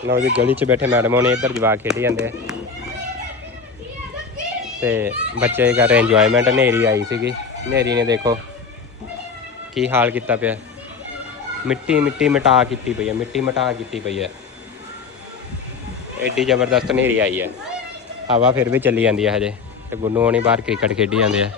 ਲਓ ਜੀ ਗਲੀ 'ਚ ਬੈਠੇ ਮੈਡਮ ਹੋਣੇ ਇੱਧਰ ਜਵਾਕ ਖੇਡੀ ਜਾਂਦੇ ਆ। ਤੇ ਬੱਚੇ ਕਰ ਰਹੇ ਇੰਜੋਇਮੈਂਟ ਹਨੇਰੀ ਆਈ ਸੀਗੀ। ਹਨੇਰੀ ਨੇ ਦੇਖੋ ਕੀ ਹਾਲ ਕੀਤਾ ਪਿਆ। ਮਿੱਟੀ ਮਿੱਟੀ ਮਿਟਾ ਕੀਤੀ ਪਈ ਹੈ, ਮਿੱਟੀ ਮਿਟਾ ਕੀਤੀ ਪਈ ਹੈ। ਐਡੀ ਜ਼ਬਰਦਸਤ ਹਨੇਰੀ ਆਈ ਹੈ। ਹਵਾ ਫਿਰ ਵੀ ਚੱਲੀ ਜਾਂਦੀ ਹੈ ਹਜੇ, ਤੇ ਗੁੰਨੂ ਹੋਣੀ ਬਾਹਰ ਕ੍ਰਿਕਟ ਖੇਡੀ ਜਾਂਦੇ ਆ।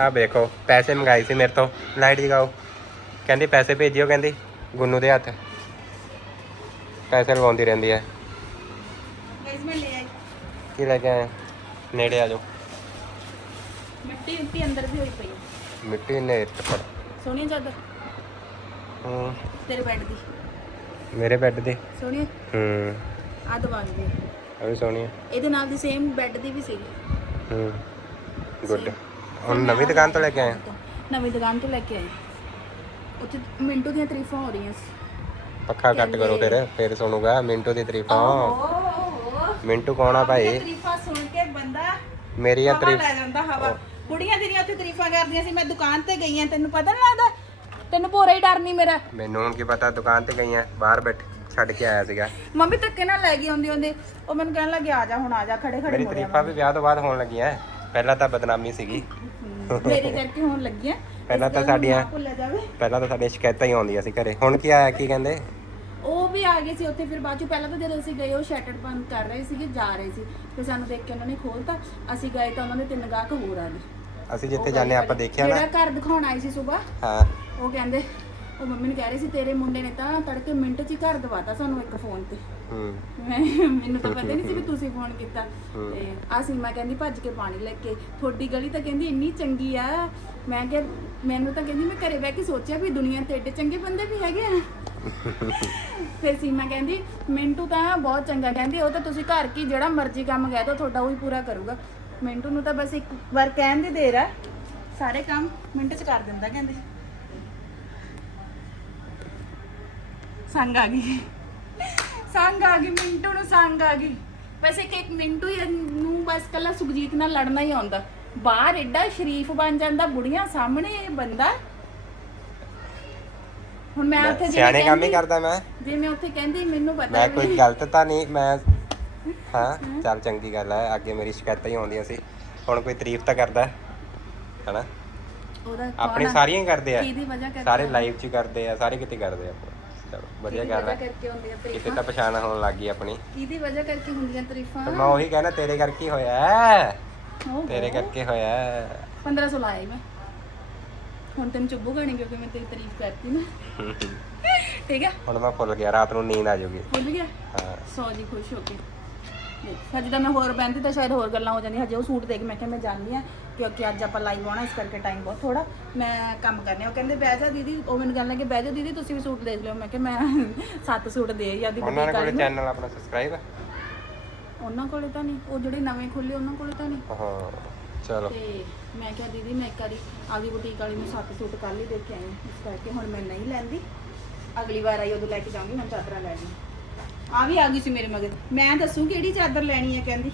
ਆ ਦੇਖੋ ਪੈਸੇ ਮੰਗਾਏ ਸੀ ਮੇਰੇ ਤੋਂ। ਲਾਈਟ ਜਗਾਓ। ਕਹਿੰਦੀ ਪੈਸੇ ਭੇਜਿਓ ਕਹਿੰਦੀ ਗੁੰਨੂ ਦੇ ਹੱਥ। ਪੈਸੇ ਲਵਾਉਂਦੀ ਰਹਿੰਦੀ ਹੈ ਗਾਇਸ ਮੈਂ ਲੈ ਆਈ ਕੀ ਲੈ ਕੇ ਆਏ ਨੇੜੇ ਆ ਜਾਓ। ਮਿੱਟੀ ਮਿੱਟੀ ਅੰਦਰ ਵੀ ਹੋਈ ਪਈ ਹੈ ਮਿੱਟੀ ਨੇ ਟੱਪੜ ਸੋਹਣੀ ਚਾਦਰ ਹੂੰ। ਤੇਰੇ ਬੈੱਡ ਦੀ। ਮੇਰੇ ਬੈੱਡ ਦੇ? ਸੋਹਣੀ ਹੂੰ। ਆ ਦਵਾ ਦੇ। ਆ ਵੀ ਸੋਹਣੀ ਹੈ ਇਹਦੇ ਨਾਲ ਦੀ ਸੇਮ ਬੈੱਡ ਦੀ ਵੀ ਸੀਗੀ। ਹੂੰ। ਗੁੱਡ। ਹੁਣ ਨਵੀਂ ਦੁਕਾਨ ਤੋਂ ਲੈ ਕੇ ਆਏ ਨਵੀਂ ਦੁਕਾਨ ਤੋਂ ਲੈ ਕੇ ਆਈ ਉੱਥੇ ਮਿੰਟੂ ਦੀਆਂ ਤਾਰੀਫਾਂ ਹੋ ਰਹੀਆਂ ਸੀ। ਪੱਖਾ ਕੱਟ ਕਰੋ ਫਿਰ ਫਿਰ ਸੁਣੂਗਾ ਮਿੰਟੂ ਦੀ ਤਾਰੀਫਾਂ। ਓਹ ਮਿੰਟੂ ਕੌਣ ਆ ਭਾਈ? ਤਾਰੀਫਾਂ ਸੁਣ ਕੇ ਬੰਦਾ ਮੇਰੀਆਂ ਹਵਾ ਤਾਰੀਫ ਲੈ ਜਾਂਦਾ ਹਵਾ। ਕੁੜੀਆਂ ਜਿਹੜੀਆਂ ਉੱਥੇ ਤਾਰੀਫਾਂ ਕਰਦੀਆਂ ਸੀ ਮੈਂ ਦੁਕਾਨ ਤੇ ਗਈ ਆ ਤੈਨੂੰ ਪਤਾ ਨਹੀਂ ਲੱਗਦਾ? ਤੈਨੂੰ ਭੋਰਾ ਹੀ ਡਰ ਨਹੀਂ ਮੇਰਾ? ਮੈਨੂੰ ਹੁਣ ਕੀ ਪਤਾ ਦੁਕਾਨ ਤੇ ਗਈਆਂ ਬਾਹਰ ਬੈਠ ਛੱਡ ਕੇ ਆਇਆ ਸੀਗਾ। ਮੰਮੀ ਧੱਕੇ ਨਾਲ ਲੈ ਗਈ ਆਉਂਦੀ ਆਉਂਦੀ ਉਹ ਮੈਨੂੰ ਕਹਿਣ ਲੱਗੇ ਆ ਜਾ ਹੁਣ ਆ ਜਾ ਖੜੇ ਖੜੇ ਮੇਰੀ ਤਾਰੀਫਾਂ ਵੀ ਵਿਆਹ ਤੋਂ ਬਾਅਦ ਹੋਣ ਲੱਗੀਆਂ। ਪਹਿਲਾਂ ਤਾਂ ਬਦਨਾਮੀ ਸੀਗੀ। ਮੇਰੀ ਕਰਕੇ ਹੋਣ ਲੱਗੀਆਂ। ਪਹਿਲਾਂ ਤਾਂ ਸਾਡੀਆਂ ਭੁੱਲ ਜਾਵੇ। ਪਹਿਲਾਂ ਤਾਂ ਸਾਡੀਆਂ ਸ਼ਿਕਾਇਤਾਂ ਹੀ ਆਉਂਦੀਆਂ ਸੀ ਘਰੇ। ਹੁਣ ਕੀ ਆਇਆ ਕੀ ਕਹਿੰਦੇ? ਉਹ ਵੀ ਆ ਗਏ ਸੀ ਉੱਥੇ ਫਿਰ ਬਾਅਦ ਚੋਂ ਪਹਿਲਾਂ ਤਾਂ ਜਦੋਂ ਅਸੀਂ ਗਏ ਉਹ ਸ਼ਟਰ ਬੰਦ ਕਰ ਰਹੇ ਸੀਗੇ ਜਾ ਰਹੇ ਸੀ। ਫਿਰ ਸਾਨੂੰ ਦੇਖ ਕੇ ਉਹਨਾਂ ਨੇ ਖੋਲਤਾ। ਅਸੀਂ ਗਏ ਤਾਂ ਉਹਨਾਂ ਦੇ ਤਿੰਨ ਗਾਹਕ ਹੋਰ ਆ ਗਏ। ਅਸੀਂ ਜਿੱਥੇ ਜਾਂਦੇ ਆਪਾਂ ਦੇਖਿਆ ਨਾ। ਜਿਹੜਾ ਘਰ ਦਿਖਾਉਣ ਆਈ ਸੀ ਸਵੇਰ ਹਾਂ। ਉਹ ਕਹਿੰਦੇ ਉਹ ਮੰਮੀ ਨੇ ਕਹਿ ਰਹੀ ਸੀ ਤੇਰੇ ਮੁੰਡੇ ਨੇ ਤਾਂ ਤੜਕੇ ਮਿੰਟ 'ਚ ਹੀ ਘਰ ਦਵਾਤਾ ਸਾਨੂੰ ਇੱਕ ਫੋਨ ਤੇ। ਹੂੰ। ਮੈਂ ਮੈਨੂੰ ਤਾਂ ਪਤਾ ਨਹੀਂ ਸੀ ਵੀ ਤੁਸੀਂ ਫੋਨ ਕੀਤਾ। ਤੇ ਆ ਸੀਮਾ ਕਹਿੰਦੀ ਭੱਜ ਕੇ ਪਾਣੀ ਲੈ ਕੇ। ਤੁਹਾਡੀ ਗਲੀ ਤਾਂ ਕਹਿੰਦੀ ਇੰਨੀ ਚੰਗੀ ਆ। ਮੈਂ ਕਿਹਾ ਮੈਨੂੰ ਤਾਂ ਕਹਿੰਦੀ ਮੈਂ ਘਰੇ ਬਹਿ ਕੇ ਸੋਚਿਆ ਵੀ ਦੁਨੀਆ ਤੇ ਏਡੇ ਚੰਗੇ ਬੰਦੇ ਵੀ ਹੈਗੇ ਆ। ਫਿਰ ਸੀਮਾ ਕਹਿੰਦੀ ਮਿੰਟੂ ਤਾਂ ਬਹੁਤ ਚੰਗਾ ਕਹਿੰਦੀ ਉਹ ਤਾਂ ਤੁਸੀਂ ਘਰ ਕੀ ਜਿਹੜਾ ਮਰਜ਼ੀ ਕੰਮ ਕਹਿ ਦੋ ਤੁਹਾਡਾ ਉਹੀ ਪੂਰਾ ਕਰੂਗਾ। ਮਿੰਟੂ ਨੂੰ ਤਾਂ ਬਸ ਇੱਕ ਵਾਰ ਕਹਿਣ ਦੀ ਦੇਰ ਆ। ਸਾਰੇ ਕੰਮ ਮਿੰਟ 'ਚ ਕਰ ਦਿੰਦਾ ਕਹਿੰਦੇ। ਸੰਗ ਆ ਗਈ। ਸੰਗ ਆ ਗਈ ਮਿੰਟੂ ਨੂੰ ਸੰਗ ਆ ਗਈ ਵੈਸੇ ਕਿ ਇੱਕ ਮਿੰਟੂ ਹੀ ਨੂੰ ਬਸ ਕੱਲਾ ਸੁਖਜੀਤ ਨਾਲ ਲੜਨਾ ਹੀ ਆਉਂਦਾ ਬਾਹਰ ਐਡਾ ਸ਼ਰੀਫ ਬਣ ਜਾਂਦਾ ਬੁੜੀਆਂ ਸਾਹਮਣੇ ਇਹ ਬੰਦਾ ਹੁਣ ਮੈਂ ਉੱਥੇ ਜੇ ਸਿਆਣੇ ਕੰਮ ਹੀ ਕਰਦਾ ਮੈਂ ਜੇ ਮੈਂ ਉੱਥੇ ਕਹਿੰਦੀ ਮੈਨੂੰ ਪਤਾ ਮੈਂ ਕੋਈ ਗਲਤ ਤਾਂ ਨਹੀਂ ਮੈਂ ਹਾਂ ਚੱਲ ਚੰਗੀ ਗੱਲ ਹੈ ਅੱਗੇ ਮੇਰੀ ਸ਼ਿਕਾਇਤਾਂ ਹੀ ਆਉਂਦੀਆਂ ਸੀ ਹੁਣ ਕੋਈ ਤਾਰੀਫ ਤਾਂ ਕਰਦਾ ਹੈ ਹਨਾ ਉਹਦਾ ਆਪਣੀ? ਸਾਰੀਆਂ ਹੀ ਕਰਦੇ ਆ ਕਿਹਦੀ ਵਜ੍ਹਾ ਕਰਕੇ ਸਾਰੇ ਲਾਈਵ 'ਚ ਕਰਦੇ ਆ ਸਾਰੇ ਕਿਤੇ ਕਰਦੇ ਆ ਚਲੋ ਵਧੀਆ ਗੱਲ ਵਜ੍ਹਾ ਹੈ। ਕਰਕੇ ਹੁੰਦੀਆਂ ਕਿਤੇ ਤਾਰੀਫਾਂ? ਤਾਂ ਪਛਾਣ ਹੋਣ ਲੱਗ ਗਈ ਆਪਣੀ। ਕਿਹਦੀ ਵਜ੍ਹਾ ਕਰਕੇ ਹੁੰਦੀਆਂ ਤਾਰੀਫਾਂ? ਮੈਂ ਉਹੀ ਕਹਿਣਾ ਤੇਰੇ ਕਰਕੇ ਹੀ ਹੋਇਆ ਹੈ। ਓਹੋ। ਤੇਰੇ ਕਰਕੇ ਹੋਇਆ ਹੈ। 1500 ਲਾਇਆ ਈ ਮੈਂ। ਹੁਣ ਤੈਨੂੰ ਚੁੱਭੂਗਾ ਨਹੀਂ ਕਿਉਂਕਿ ਮੈਂ ਤੇਰੀ ਤਾਰੀਫ ਕਰਤੀ ਨਾ। ਠੀਕ ਹੈ? ਹੁਣ ਮੈਂ ਫੁੱਲ ਗਿਆ ਰਾਤ ਨੂੰ ਨੀਂਦ ਆ ਜਾਊਗੀ। ਭੁੱਲ ਗਿਆ? ਹਾਂ। ਸੌ ਜੀ ਖੁਸ਼ ਹੋ ਕੇ। ਹਜੇ ਤਾਂ ਮੈਂ ਹੋਰ ਬਹਿੰਦੀ ਤਾਂ ਸ਼ਾਇਦ ਹੋਰ ਗੱਲਾਂ ਹੋ ਜਾਂਦੀਆਂ ਹਜੇ ਉਹ ਸੂਟ ਦੇਖ ਮੈਂ ਕਿਹਾ ਮੈਂ ਜਾਂਦੀ ਆ ਕਿਉਂਕਿ ਅੱਜ ਆਪਾਂ ਲਾਈਵ ਆਉਣਾ ਇਸ ਕਰਕੇ ਟਾਈਮ ਬਹੁਤ ਥੋੜਾ ਮੈਂ ਕੰਮ ਕਰਨੇ ਉਹ ਕਹਿੰਦੇ ਬਹਿ ਜਾ ਦੀਦੀ। ਉਹ ਮੈਨੂੰ ਕਹਿਣ ਲੱਗੇ ਬਹਿ ਜਾ ਦੀਦੀ ਤੁਸੀਂ ਵੀ ਸੂਟ ਦੇਖ ਲਿਓ। ਮੈਂ ਕਿਹਾ ਮੈਂ ਸੱਤ ਸੂਟ ਦੇ ਆਈ ਆਦੀ ਉਹਨਾਂ ਬੁਟੀਕ ਕੋਲ ਚੈਨਲ ਆਪਣਾ ਸਬਸਕ੍ਰਾਈਬ ਹੈ ਉਹਨਾਂ ਕੋਲੇ ਤਾਂ ਨਹੀਂ ਉਹ ਜਿਹੜੇ ਨਵੇਂ ਖੁੱਲੇ ਉਹਨਾਂ ਕੋਲੇ ਤਾਂ ਨਹੀਂ। ਹਾਂ ਚਲੋ। ਤੇ ਮੈਂ ਕਿਹਾ ਦੀਦੀ ਮੈਂ ਇੱਕ ਵਾਰੀ ਆਪਦੀ ਬੁਟੀਕ ਵਾਲੀ ਨੂੰ ਸੱਤ ਸੂਟ ਕੱਲ ਹੀ ਦੇ ਕੇ ਆਈ ਇਸ ਕਰਕੇ ਹੁਣ ਮੈਂ ਨਹੀਂ ਲੈਂਦੀ। ਅਗਲੀ ਵਾਰ ਆਈ ਉਦੋਂ ਲੈ ਕੇ ਜਾਊਂਗੀ ਹੁਣ ਚਾਦਰਾਂ ਲੈਣੀਆਂ ਆ ਵੀ ਆ ਗਈ ਸੀ ਮੇਰੇ ਮਗਰ। ਮੈਂ ਦੱਸੂ ਕਿਹੜੀ ਚਾਦਰ ਲੈਣੀ ਹੈ ਕਹਿੰਦੀ।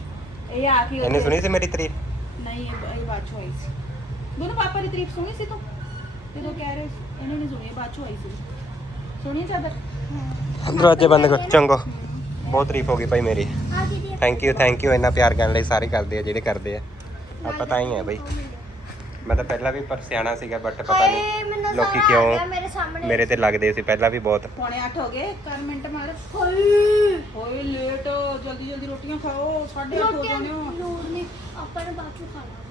ਇਹ ਆ ਕੇ ਇਹਨੇ ਉੱਥੇ- ਸੁਣੀ ਸੀ ਮੇਰੀ ਤਾਰੀਫ? ਨਹੀਂ ਇਹ ਇਹ ਬਾਅਦ ਚੋਂ ਆਈ ਸੀ। ਦੋਨੋਂ ਪਾਪਾ ਦੀ ਤਾਰੀਫ ਸੁਣੀ ਸੀ ਤੂੰ? ਜਦੋਂ ਕਹਿ ਰਹੇ ਸੀ, ਇਹਨੇ ਨਹੀਂ ਸੁਣੀ ਇਹ ਬਾਅਦ ਚੋਂ ਆਈ ਸੀ। ਸੁਣੀ ਹੈ ਚਾਦਰ? ਦਰਵਾਜ਼ੇ ਬੰਦ ਕਰ ਚੰਗੋ। ਬਹੁਤ ਤਾਰੀਫ ਹੋ ਗਈ ਭਾਈ ਮੇਰੀ। ਥੈਂਕ ਯੂ ਥੈਂਕ ਯੂ ਇੰਨਾ ਪਿਆਰ ਕਰਨ ਲਈ ਸਾਰੇ ਕਰਦੇ ਆ ਜਿਹੜੇ ਕਰਦੇ ਆ। ਆਪਾਂ ਤਾਂ ਹੀ ਆ ਬਈ। ਮੈਂ ਤਾਂ ਪਹਿਲਾਂ ਵੀ ਪਰ ਸਿਆਣਾ ਸੀਗਾ ਬਟ ਪਤਾ ਨਹੀਂ ਲੋਕੀ ਆ ਕਿਉਂ ਮੇਰੇ ਸਾਹਮਣੇ। ਮੇਰੇ ਤੇ ਲੱਗਦੇ ਸੀ ਪਹਿਲਾਂ ਵੀ ਬਹੁਤ। ਪੌਣੇ 8 ਹੋ ਗਏ ਕਰ ਮਿੰਟ ਮਾਰ। ਹਾਏ। ਹੋਏ ਲੇਟ ਜਲਦੀ ਜਲਦੀ ਰੋਟੀਆਂ ਖਾਓ 8:30 ਹੋ ਜਾਣੇ ਹੋ। ਲੋੜ ਨਹੀਂ ਆਪਾਂ ਨੇ ਬਾਅਦ ਚ ਖਾਣਾ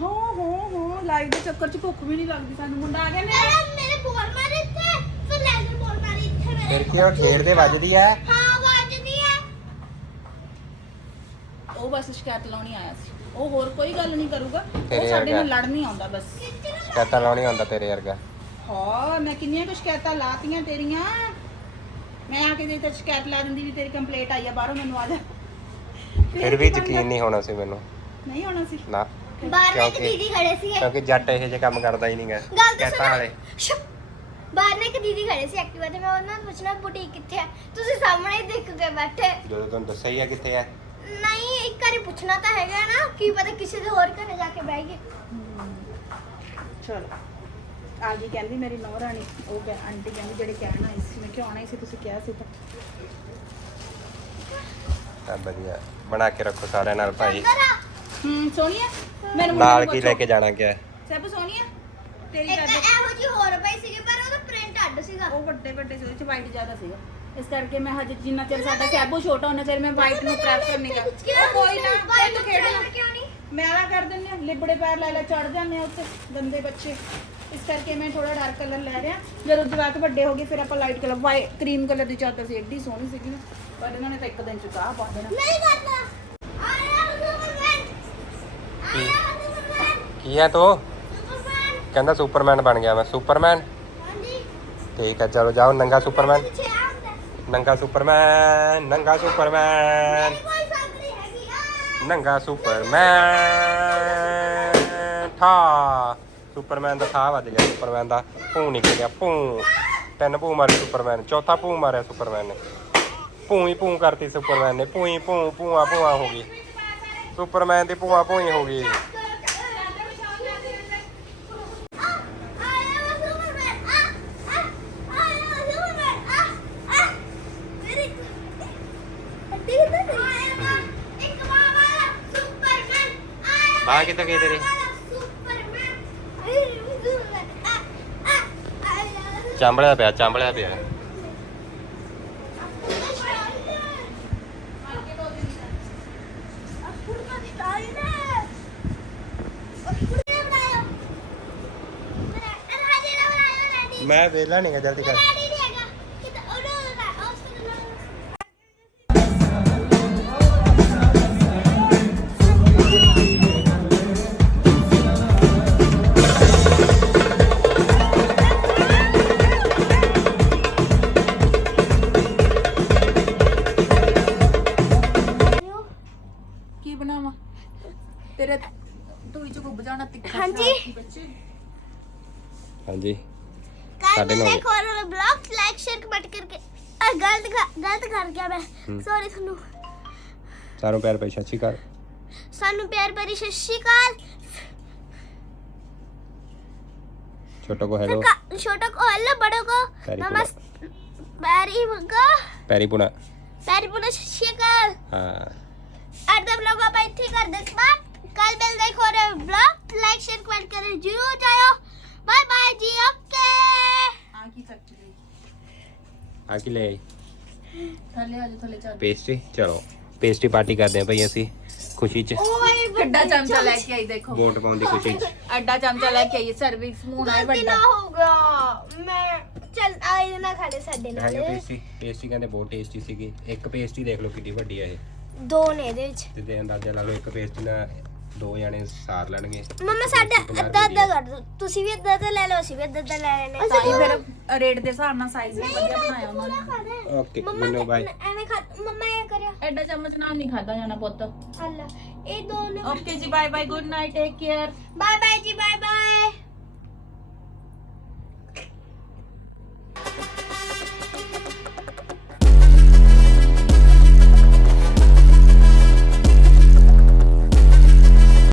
ਹਾਂ ਹਾਂ ਹਾਂ ਲਾਈਵ ਦੇ ਚੱਕਰ 'ਚ ਭੁੱਖ ਵੀ ਨਹੀਂ ਲੱਗਦੀ ਸਾਨੂੰ ਮੁੰਡਾ ਆ ਗਿਆ ਮੇਰਾ। ਮੇਰੇ ਮੇਰੇ ਬੋਲ ਮਾਰੇ ਇੱਥੇ ਫਿਰ ਲੈ ਕੇ ਬੋਲ ਮਾਰੇ ਇੱਥੇ ਮੇਰੇ ਫਿਰ ਕੀ ਉਹ ਖੇਡਦੇ ਵੱਜਦੀ ਆ? ਹਾਂ ਵੱਜਦੀ ਹੈ ਉਹ ਬਸ ਸ਼ਿਕਾਇਤ ਲਾਉਣੀ ਆਇਆ ਸੀ। ਉਹ ਹੋਰ ਕੋਈ ਗੱਲ ਨਹੀਂ ਕਰੂਗਾ। ਤੇਰੇ ਉਹ ਸਾਡੇ ਨਾਲ ਵਰਗਾ। ਲੜ ਨਹੀਂ ਆਉਂਦਾ ਬਸ। ਸ਼ਿਕਾਇਤਾਂ ਲਾਉਣੀ ਹੁੰਦਾ ਤੇਰੇ ਵਰਗਾ। ਹਾਂ ਮੈਂ ਕਿੰਨੀਆਂ ਕੁ ਸ਼ਿਕਾਇਤਾਂ ਲਾਤੀਆਂ ਤੇਰੀਆਂ। ਮੈਂ ਆ ਕੇ ਜੇ ਤੇ ਸ਼ਿਕਾਇਤ ਲਾ ਦਿੰਦੀ ਵੀ ਤੇਰੀ ਕੰਪਲੇਂਟ ਆਈ ਆ ਬਾਹਰੋਂ ਮੈਨੂੰ ਆ ਜਾ। ਫਿਰ ਵੀ ਯਕੀਨ ਨਹੀਂ ਹੋਣਾ ਸੀ ਮੈਨੂੰ। ਨਹੀਂ ਹੋਣਾ ਸੀ। ਨਾ। ਬਾਹਰ ਨਾ ਇੱਕ ਕਿਉਂਕਿ- ਦੀਦੀ ਖੜੇ ਸੀ ਕਿਉਂਕਿ ਜੱਟ ਇਹੋ ਜਿਹੇ ਕੰਮ ਕਰਦਾ ਹੀ ਨਹੀਂਗਾ ਗੱਲ ਤਾਂ ਸ਼ਿਕਾਇਤਾਂ ਸੁਣੋ। ਵਾਲੇ। ਸ਼ੁਪ। ਬਾਹਰ ਨਾ ਇੱਕ ਦੀਦੀ ਖੜੇ ਸੀ ਐਕਟਿਵਾ ਤੇ ਮੈਂ ਉਹਨਾਂ ਨੂੰ ਪੁੱਛਣਾ ਬੁਟੀਕ ਕਿੱਥੇ ਹੈ ਤੁਸੀਂ ਸਾਹਮਣੇ ਹੀ ਦੇਖ ਕੇ ਬੈਠੇ। ਜਦੋਂ ਤੁਹਾਨੂੰ ਦੱਸਿਆ ਹੀ ਆ ਕਿੱਥੇ ਆ। ਨਹੀਂ ਇੱਕ ਵਾਰੀ ਪੁੱਛਣਾ ਤਾਂ ਹੈਗਾ ਨਾ ਕੀ ਪਤਾ ਕਿਸੇ ਦੇ ਹੋਰ ਘਰੇ ਜਾ ਕੇ ਬਹਿ ਗਏ। ਚਲੋ। ਆ ਗਈ ਕਹਿੰਦੀ ਮੇਰੀ ਨੌ ਰਾਣੀ ਉਹ ਕਹਿ ਆਂਟੀ ਕਹਿੰਦੀ ਜਿਹੜੇ ਕਹਿਣ ਆਈ ਸੀ ਮੈਂ ਕਿਹਾ ਆਉਣਾ ਹੀ ਸੀ ਤੁਸੀਂ ਕਿਹਾ ਸੀ ਤਾਂ। ਤਾਂ ਵਧੀਆ। ਬਣਾ ਕੇ ਰੱਖੋ ਸਾਰਿਆਂ ਨਾਲ ਭਾਈ। ਹੂੰ ਸੋਨੀਆ ਮੈਨੂੰ ਮੁੰਡੇ ਨਾਲ ਨੂੰ ਕੀ ਪੁੱਛੋ। ਲੈ ਕੇ ਜਾਣਾ ਗਿਆ ਸਭ ਸੋਨੀਆ ਤੇਰੀ ਇੱਕ ਚਾਦਰ ਇਹੋ ਜਿਹੀ ਹੋਰ ਪਈ ਸੀਗੀ ਪਰ ਉਹਦਾ ਪ੍ਰਿੰਟ ਅੱਡ ਸੀਗਾ। ਉਹ ਵੱਡੇ ਵੱਡੇ ਸੀ ਉਹਦੇ ਚ ਵਾਈਟ ਜ਼ਿਆਦਾ ਸੀਗਾ। ਇਸ ਕਰਕੇ ਮੈਂ ਹਜੇ ਜਿੰਨਾ ਚਿਰ ਸਾਡਾ ਸੈਬੋ ਛੋਟਾ ਉਹਨਾਂ ਚਿਰ ਮੈਂ ਵਾਈਟ ਨੂੰ ਪ੍ਰੈਫਰ ਨਹੀਂ ਕਰਦੀ ਕੋਈ ਨਾ ਕੋਈ ਤੂੰ ਖੇਡ ਕਿਉਂ ਨਹੀਂ? ਮੈਲਾ ਕਰ ਦਿੰਦੇ ਆ ਲਿਬੜੇ ਪੈਰ ਲੈ ਲੈ ਚੜ ਜਾਂਦੇ ਆ ਉੱਤੇ ਗੰਦੇ ਬੱਚੇ। ਇਸ ਕਰਕੇ ਮੈਂ ਥੋੜਾ ਡਾਰਕ ਕਲਰ ਲੈ ਰਿਹਾ। ਜਦੋਂ ਜਵਾਕ ਵੱਡੇ ਹੋ ਗਏ ਫਿਰ ਆਪਾਂ light colour white cream colour ਦੀ ਚਾਦਰ ਸੀ ਏਡੀ ਸੋਹਣੀ ਸੀਗੀ। ਪਰ ਇਹਨਾਂ ਨੇ ਤਾਂ ਇੱਕ ਦਿਨ ਚ ਕਾਹ ਪਾ ਦੇਣਾ। ਨਹੀਂ ਕਰਦਾ। ਆਇਆ ਸੁਪਰਮੈਨ ਆਇਆ ਸੁਪਰਮੈਨ ਕੀ ਹੈ ਤੂੰ? ਸੁਪਰਮੈਨ। ਕਹਿੰਦਾ ਸੁਪਰਮੈਨ ਬਣ ਗਿਆ ਮੈਂ ਸੁਪਰਮੈਨ। ਹਾਂਜੀ। ਠੀਕ ਹੈ ਚਲੋ ਜਾਓ ਨੰਗਾ ਸੁਪਰਮੈਨ। ਨੰਗਾ ਸੁਪਰਮੈਨ ਨੰਗਾ ਸੁਪਰਮੈਨ। ਨੰਗਾ ਸੁਪਰਮੈਨ। ਠਾ। ਸੁਪਰਮੈਨ ਦਾ ਠਾ ਵੱਜ ਗਿਆ, ਸੁਪਰਮੈਨ ਦਾ। ਭੂ ਨਿਕਲ ਗਿਆ ਭੂ। ਤਿੰਨ ਭੂ ਮਾਰੇ ਸੁਪਰਮੈਨ, ਚੌਥਾ ਭੂ ਮਾਰਿਆ ਸੁਪਰਮੈਨ ਨੇ। ਭੂ ਹੀ ਭੂ ਕਰਤੀ ਸੁਪਰਮੈਨ ਨੇ, ਭੂ ਹੀ ਭੂ, ਭੂਆ ਭੂਆ ਹੋ ਗਈ। ਸੁਪਰਮੈਨ ਦੀ ਭੂਆ ਭੂਈ ਹੋ ਗਈ। ਬਾਹਰ ਕਿੱਥੇ ਗਏ ਤੇਰੇ? ਚਾਂਬਲਿਆ ਪਿਆ ਚਾਂਬਲਿਆ ਪਿਆ। ਮੈਂ ਵੇਲਾ ਨਹੀਂਗਾ ਜਲਦੀ ਕਰ। સોરી થનું સારું પ્યાર ભાઈ સત શ્રી અકાલ સાનું પ્યાર ભરી સત શ્રી અકાલ छोटो को हेलो छोटो को हेलो बड़ो को। नमस्ते पैरी को पैरी पुना। पैरी पुना। सत श्री अकाल हाँ। आज का ब्लॉग आप इतने कर दो बात कल बेल देखो रे ब्लॉग लाइक शेयर कमेंट करें। ज़रूर जाओ। बाय बाय जी ओके आकी चक्की आकी ले। आई ਥੱਲੇ ਆ ਜਾ ਥੱਲੇ ਚੱਲ। ਪੇਸਟਰੀ ਚਲੋ ਪੇਸਟਰੀ ਪਾਰਟੀ ਕਰਦੇ ਆ ਭਾਈ ਅਸੀਂ ਖੁਸ਼ੀ ਚ। ਓਏ ਵੱਡਾ ਚਮਚਾ ਲੈ ਕੇ ਆਈ ਦੇਖੋ। ਵੋਟ ਪਾਉਣ ਦੀ ਖੁਸ਼ੀ ਚ। ਐਡਾ ਚਮਚਾ ਲੈ ਕੇ ਆਈ ਸਰਵਿਸ ਸਪੂਨ ਆਏ ਗਲਤੀ ਵੱਡਾ। ਨਾ ਹੋਗਾ ਮੈਂ ਚੱਲ ਆਏ ਨਾ ਖਾੜੇ ਸਾਡੇ ਨਾਲ। ਹੈਗਾ ਪੇਸਟਰੀ ਪੇਸਟਰੀ ਕਹਿੰਦੇ ਬਹੁਤ ਟੇਸਟੀ ਸੀਗੀ। ਇੱਕ ਪੇਸਟਰੀ ਦੇਖ ਲਓ ਕਿੰਨੀ ਵੱਡੀ ਆ ਇਹ। ਦੋ ਨੇ ਇਹਦੇ ਵਿੱਚ। ਤੇ ਦੇ ਅੰਦਾਜ਼ਾ ਲਾ ਲਓ ਇੱਕ ਪੇਸਟਰੀ ਨਾਲ ਦੋ ਜਣੇ ਸਾਰ ਲੈਣਗੇ। ਮੰਮਾ ਸਾਡਾ ਅੱਧਾ ਅੱਧਾ ਕਰ ਦੋ। ਤੁਸੀਂ ਵੀ ਅੱਧਾ ਅੱਧਾ ਲੈ ਲਓ ਅਸੀਂ ਵੀ ਅੱਧਾ ਅੱਧਾ ਲੈ ਲੈਣੇ ਤਾਂ ਹੀ ਫਿਰ ਰੇਟ ਦੇ ਹਿਸਾਬ ਨਾਲ ਸਾਈਜ਼ ਵੀ ਵਧੀਆ ਬਣਾਇਆ ਉਹਨਾਂ ਨੇ। ਓਕੇ ਮੈਨੂੰ ਬਾਈ ਐਵੇਂ ਖਾ ਮੰਮਾ ਇਹ ਕਰਿਆ ਐਡਾ ਚਮਚ ਨਾਲ ਨਹੀਂ ਖਾਦਾ ਜਾਣਾ ਪੁੱਤ। ਅੱਲਾ ਇਹ ਦੋ ਨੇ। ਓਕੇ ਜੀ bye bye good night take care bye bye ਜੀ ਬਾਏ ਬਾਏ